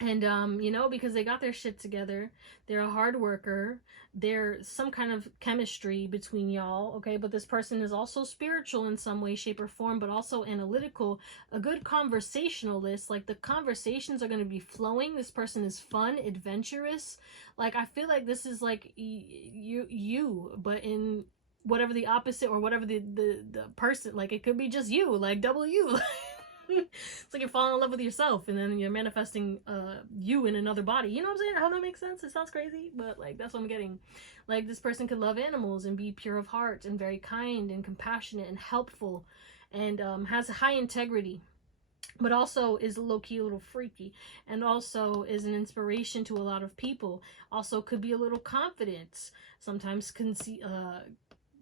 And, you know, because they got their shit together, they're a hard worker, there's some kind of chemistry between y'all, okay? But this person is also spiritual in some way, shape, or form, but also analytical, a good conversationalist. Like, the conversations are going to be flowing. This person is fun, adventurous. Like, I feel like this is like you, but in whatever the opposite, or whatever the person, like, it could be just you, like double you. It's like you're falling in love with yourself, and then you're manifesting you in another body. You know what I'm saying? How that makes sense? It sounds crazy, but like that's what I'm getting. Like, this person could love animals and be pure of heart and very kind and compassionate and helpful, and has a high integrity, but also is low-key a little freaky, and also is an inspiration to a lot of people. Also could be a little confident, sometimes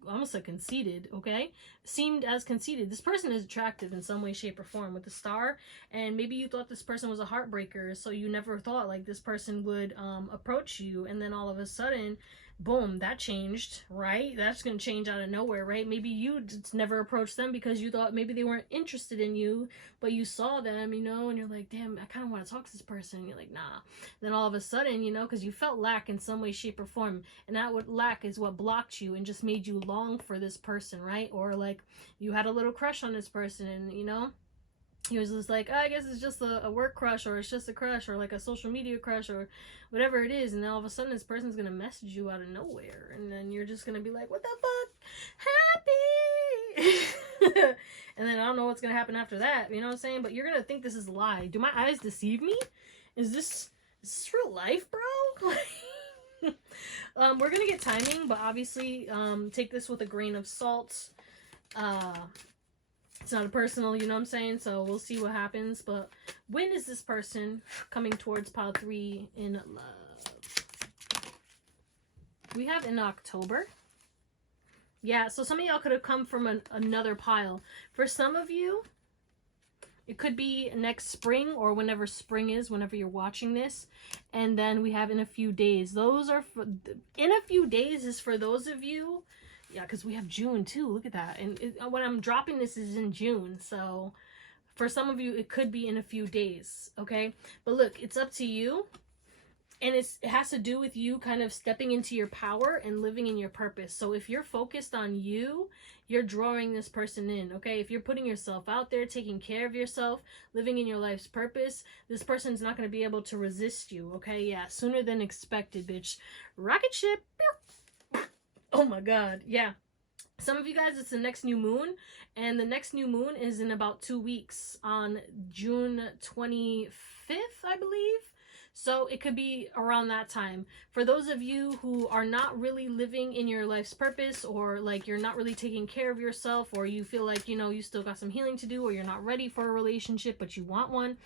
almost like conceited, okay? Seemed as conceited. This person is attractive in some way, shape, or form with the star, and maybe you thought this person was a heartbreaker, so you never thought like this person would approach you, and then all of a sudden, boom, that changed, right? That's gonna change out of nowhere, right? Maybe you just never approached them because you thought maybe they weren't interested in you, but you saw them, you know, and you're like, damn, I kind of want to talk to this person. And you're like, nah. Then all of a sudden, you know, because you felt lack in some way, shape, or form, and that lack is what blocked you and just made you long for this person, right? Or like you had a little crush on this person, and you know, he was just like, oh, I guess it's just a work crush, or it's just a crush, or like a social media crush, or whatever it is. And then all of a sudden this person's gonna message you out of nowhere, and then you're just gonna be like, what the fuck, happy. And then I don't know what's gonna happen after that, you know what I'm saying? But you're gonna think this is a lie. Do my eyes deceive me? Is this real life, bro? We're gonna get timing, but obviously take this with a grain of salt. It's not a personal, you know what I'm saying? So we'll see what happens. But when is this person coming towards pile 3 in love? We have in October. Yeah, so some of y'all could have come from another pile. For some of you, it could be next spring, or whenever spring is, whenever you're watching this. And then we have in a few days. Those are in a few days is for those of you Yeah, because we have June too. Look at that. And when I'm dropping this is in June. So for some of you, it could be in a few days. Okay. But look, it's up to you. And it has to do with you kind of stepping into your power and living in your purpose. So if you're focused on you, you're drawing this person in, okay? If you're putting yourself out there, taking care of yourself, living in your life's purpose, this person's not going to be able to resist you, okay? Yeah, sooner than expected, bitch. Rocket ship. Oh my God, yeah. Some of you guys, it's the next new moon, and the next new moon is in about 2 weeks on June 25th, I believe. So it could be around that time. For those of you who are not really living in your life's purpose, or like you're not really taking care of yourself, or you feel like, you know, you still got some healing to do, or you're not ready for a relationship, but you want one,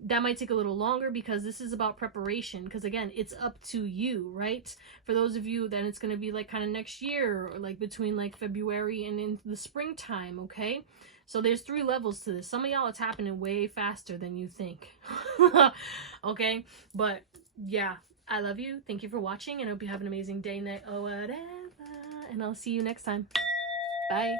that might take a little longer because this is about preparation. Because again, it's up to you, right? For those of you, then it's going to be like kind of next year, or like between like February and in the springtime, okay? So there's 3 levels to this. Some of y'all, it's happening way faster than you think. Okay? But yeah, I love you. Thank you for watching, and I hope you have an amazing day, night, or whatever. And I'll see you next time. Bye.